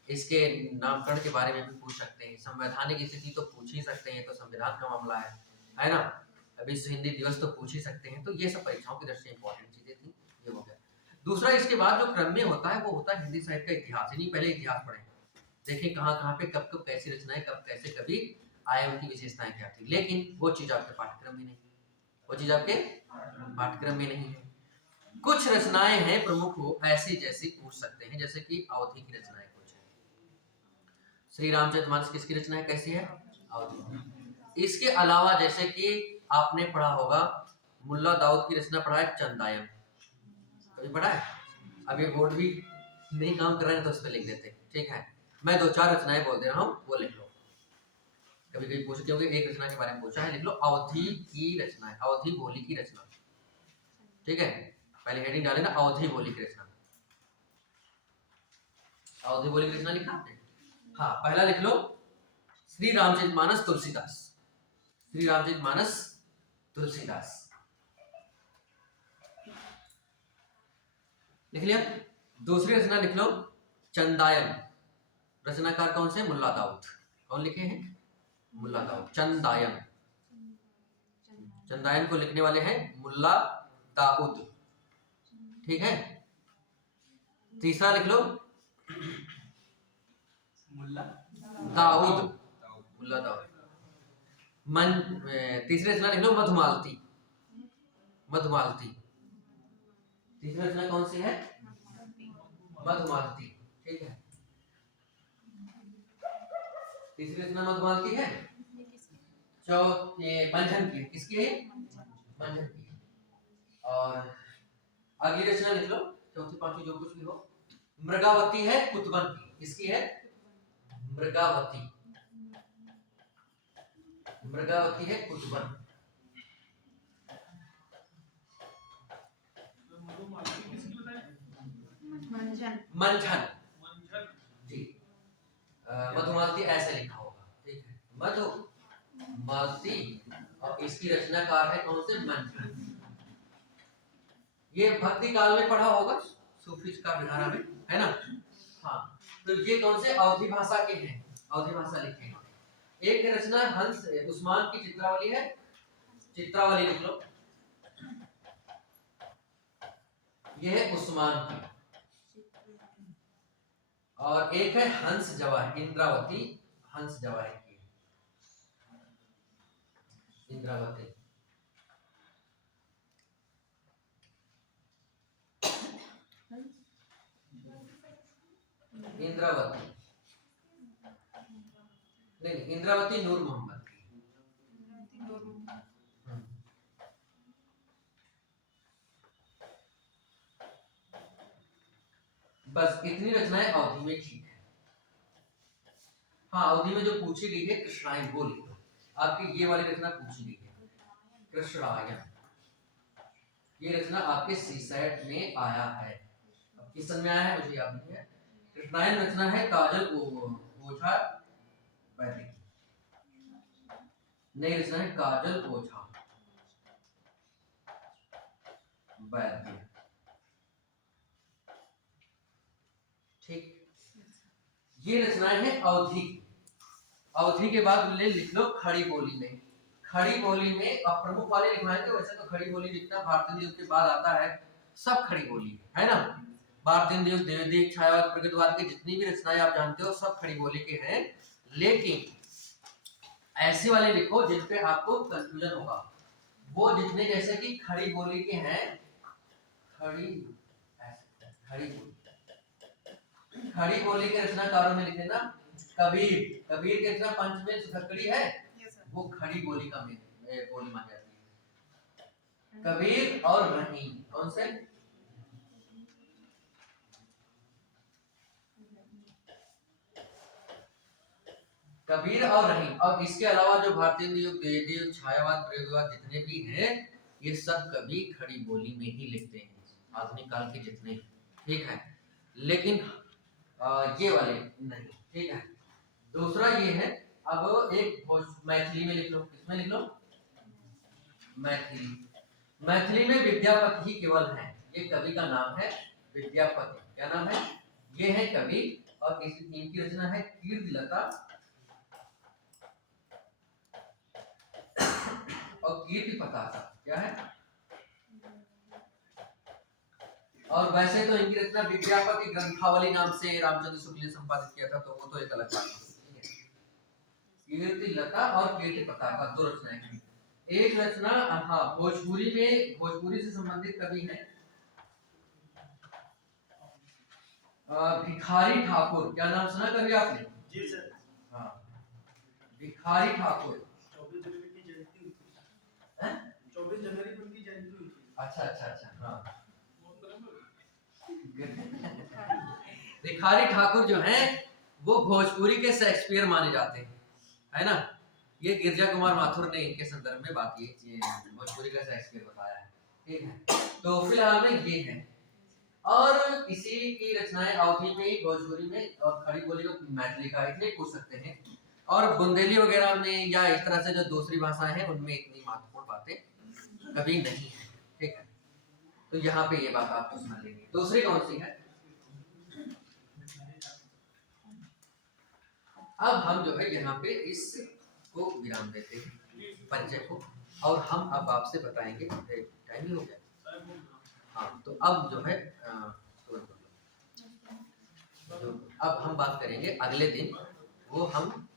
इसके नामकरण के बारे में भी पूछ सकते हैं, संवैधानिक स्थिति तो पूछ ही सकते हैं, तो संविधान का मामला है ना, अभी हिंदी दिवस तो पूछ ही सकते हैं। तो ये सब परीक्षाओं की दृष्टि से इंपॉर्टेंट चीजें थी, ये हो गया। दूसरा, इसके बाद जो क्रम में होता है वो होता है हिंदी साहित्य का इतिहास, यानी पहले इतिहास पढ़ें, देखें कहाँ पे कब कब कैसी रचनाएं, कब कैसे कभी आए, उनकी विशेषताएं क्या थी। लेकिन वो चीज आपके पाठ्यक्रम में नहीं, वो चीज आपके पाठ्यक्रम में नहीं है। कुछ रचनाएं हैं प्रमुख हो ऐसी जैसी पूछ सकते हैं, जैसे कि अवधि की रचनाएं कुछ है। श्री रामचरितमानस किसकी रचना है, कैसी है, अवधि। इसके अलावा जैसे कि आपने पढ़ा होगा मुल्ला दाऊद की रचना पढ़ा है चंदायम, कभी पढ़ा है? अब ये बोर्ड भी नहीं काम कर रहे हैं तो उस पर लिख देते। ठीक है, मैं 2-4 रचनाएं बोल दे रहा हूँ, वो लिख लो। कभी कभी पूछते होंगे एक रचना के बारे में पूछा है, लिख लो अवधि की रचना है, अवधि बोली की रचना। ठीक है, पहले हेडिंग डाले ना, अवधि बोली की रचना। अवधि बोली की रचना लिखा आपने? हाँ, पहला लिख लो श्री रामचरितमानस तुलसीदास, श्री रामचरितमानस तुलसीदास लिख लिया। दूसरी रचना लिख लो चंदायन, रचनाकार कौन से, मुल्ला दाऊद। कौन लिखे हैं, मुल्ला दाऊद। चंदायन, चंदायन को लिखने वाले हैं मुल्ला दाऊद। ठीक है, तीसरा लिख लो मुल्ला दाऊद, मुल्ला दाऊद। तीसरी रचना लिख लो मधुमालती, मधुमालती। तीसरी रचना कौन सी है, मधुमालती। ठीक है, तीसरी रचना मधुमालती है। मंझन की, किसकी है, मंझन की। और अगली रचना लिख लो, चौथी पांचवी जो कुछ भी हो, मृगावती है कुतबन की, किसकी है, मृगावती, मृगावती है कुतबन। मंझन जी, मधुमालती ऐसे लिखा होगा। ठीक है, मधुमालती, और इसकी रचनाकार है कौन से, मंझन। ये भक्ति काल में पढ़ा होगा, सूफी का विधारा में, है ना। हाँ, तो ये कौन से, अवधी भाषा के हैं, अवधी भाषा लिखे हैं। एक रचना हंस उस्मान की चित्रावली है, चित्रावली लिख लो, ये है उस्मान की। और एक है हंस जवाहर, इंद्रावती, हंस जवाहर की, इंद्रावती। इंद्रावती नहीं, इंद्रावती नूर मोहम्मद की। बस इतनी रचनाएं अवधि में ठीक है। हाँ, अवधि में जो पूछी गई है कृष्णायन, वो लिखो, आपकी ये वाली रचना पूछी गई है, कृष्णायन। ये रचना आपके सीसेट में आया है, अब किस सन में आया है मुझे याद नहीं है। कृष्णायन रचना है काजल ओझा वैद्य की, नई रचना है काजल ओझा वैद्य। ठीक, ये रचनाएं हैं अवधि की। अवधि के बाद लिख लो खड़ी बोली में, खड़ी बोली में अब प्रमुख वाले लिखवाएंगे, वैसे तो खड़ी बोली जितना भारतीय युग के बाद आता है सब खड़ी बोली है ना। भारतीय युग, द्विवेदी, छायावाद, प्रगतिवाद की जितनी भी रचनाएं आप जानते हो सब खड़ी बोली के हैं, लेकिन ऐसे वाले लिखो जिन पे आपको कंफ्यूजन होगा। वो जितने जैसे कि खड़ी बोली के हैं, खड़ी बोली, खड़ी बोली के रचनाकारों में लिखे ना, कबीर, कबीर के रचना पंचमेल सुखकड़ी है, वो खड़ी बोली का बोली मानी जाती है। कबीर और रहीम कौन से, कबीर और रहीम, और इसके अलावा जो भारतीय युग, द्वितीय युग, छायावाद, प्रयोगवाद जितने भी हैं, ये सब कभी खड़ी बोली में ही लिखते हैं, आधुनिक काल के जितने, ठीक है। लेकिन ये वाले नहीं, ठीक है। दूसरा ये है, अब एक मैथिली में लिख लो, किसमें लिख लो, मैथिली। मैथिली में विद्यापति ही केवल है, ये कवि का नाम है विद्यापति। क्या नाम है, ये है कवि, और इनकी रचना है कीर्तिलता और कीर्ति पताका। क्या है, और वैसे तो इनकी रचना विद्यापति ग्रंथावली नाम से रामचंद्र शुक्ल ने संपादित किया था, तो वो तो एक अलग बात है। कीर्तिलता और कीर्ति पताका दो रचनाएं हैं। एक रचना हाँ भोजपुरी में, भोजपुरी से संबंधित कवि है भिखारी ठाकुर। क्या नाम सुना कभी आपने? जी सर। हाँ, भिखारी ठाकुर। 24 जनवरी की जयंती हुई थी। हैं? 24 जनवरी को उनकी जयंती हुई थी। अच्छा अच्छा अच्छा, हाँ। भिखारी ठाकुर जो हैं वो भोजपुरी के शेक्सपियर माने जाते हैं, है ना। ये गिरजा कुमार माथुर ने इनके संदर्भ में बात की, भोजपुरी का शेक्सपियर बताया है, ठीक है। तो फिलहाल में ये है, और किसी की रचनाएं अवधी में, भोजपुरी में, और खड़ी बोली को मैथिली का इतने पूछ सकते हैं, और बुंदेली वगैरह में या इस तरह से जो दूसरी भाषाएं हैं उनमें इतनी महत्वपूर्ण बातें कभी नहीं है, ठीक है। तो यहाँ पे ये बात आपको सुना लेंगे। दूसरी कौन सी है, अब हम जो है यहाँ पे इसको विराम देते हैं परिचय को, और हम अब आपसे बताएंगे, टाइम ही हो गया, हाँ। तो अब जो है तो अब हम बात करेंगे अगले दिन, वो हम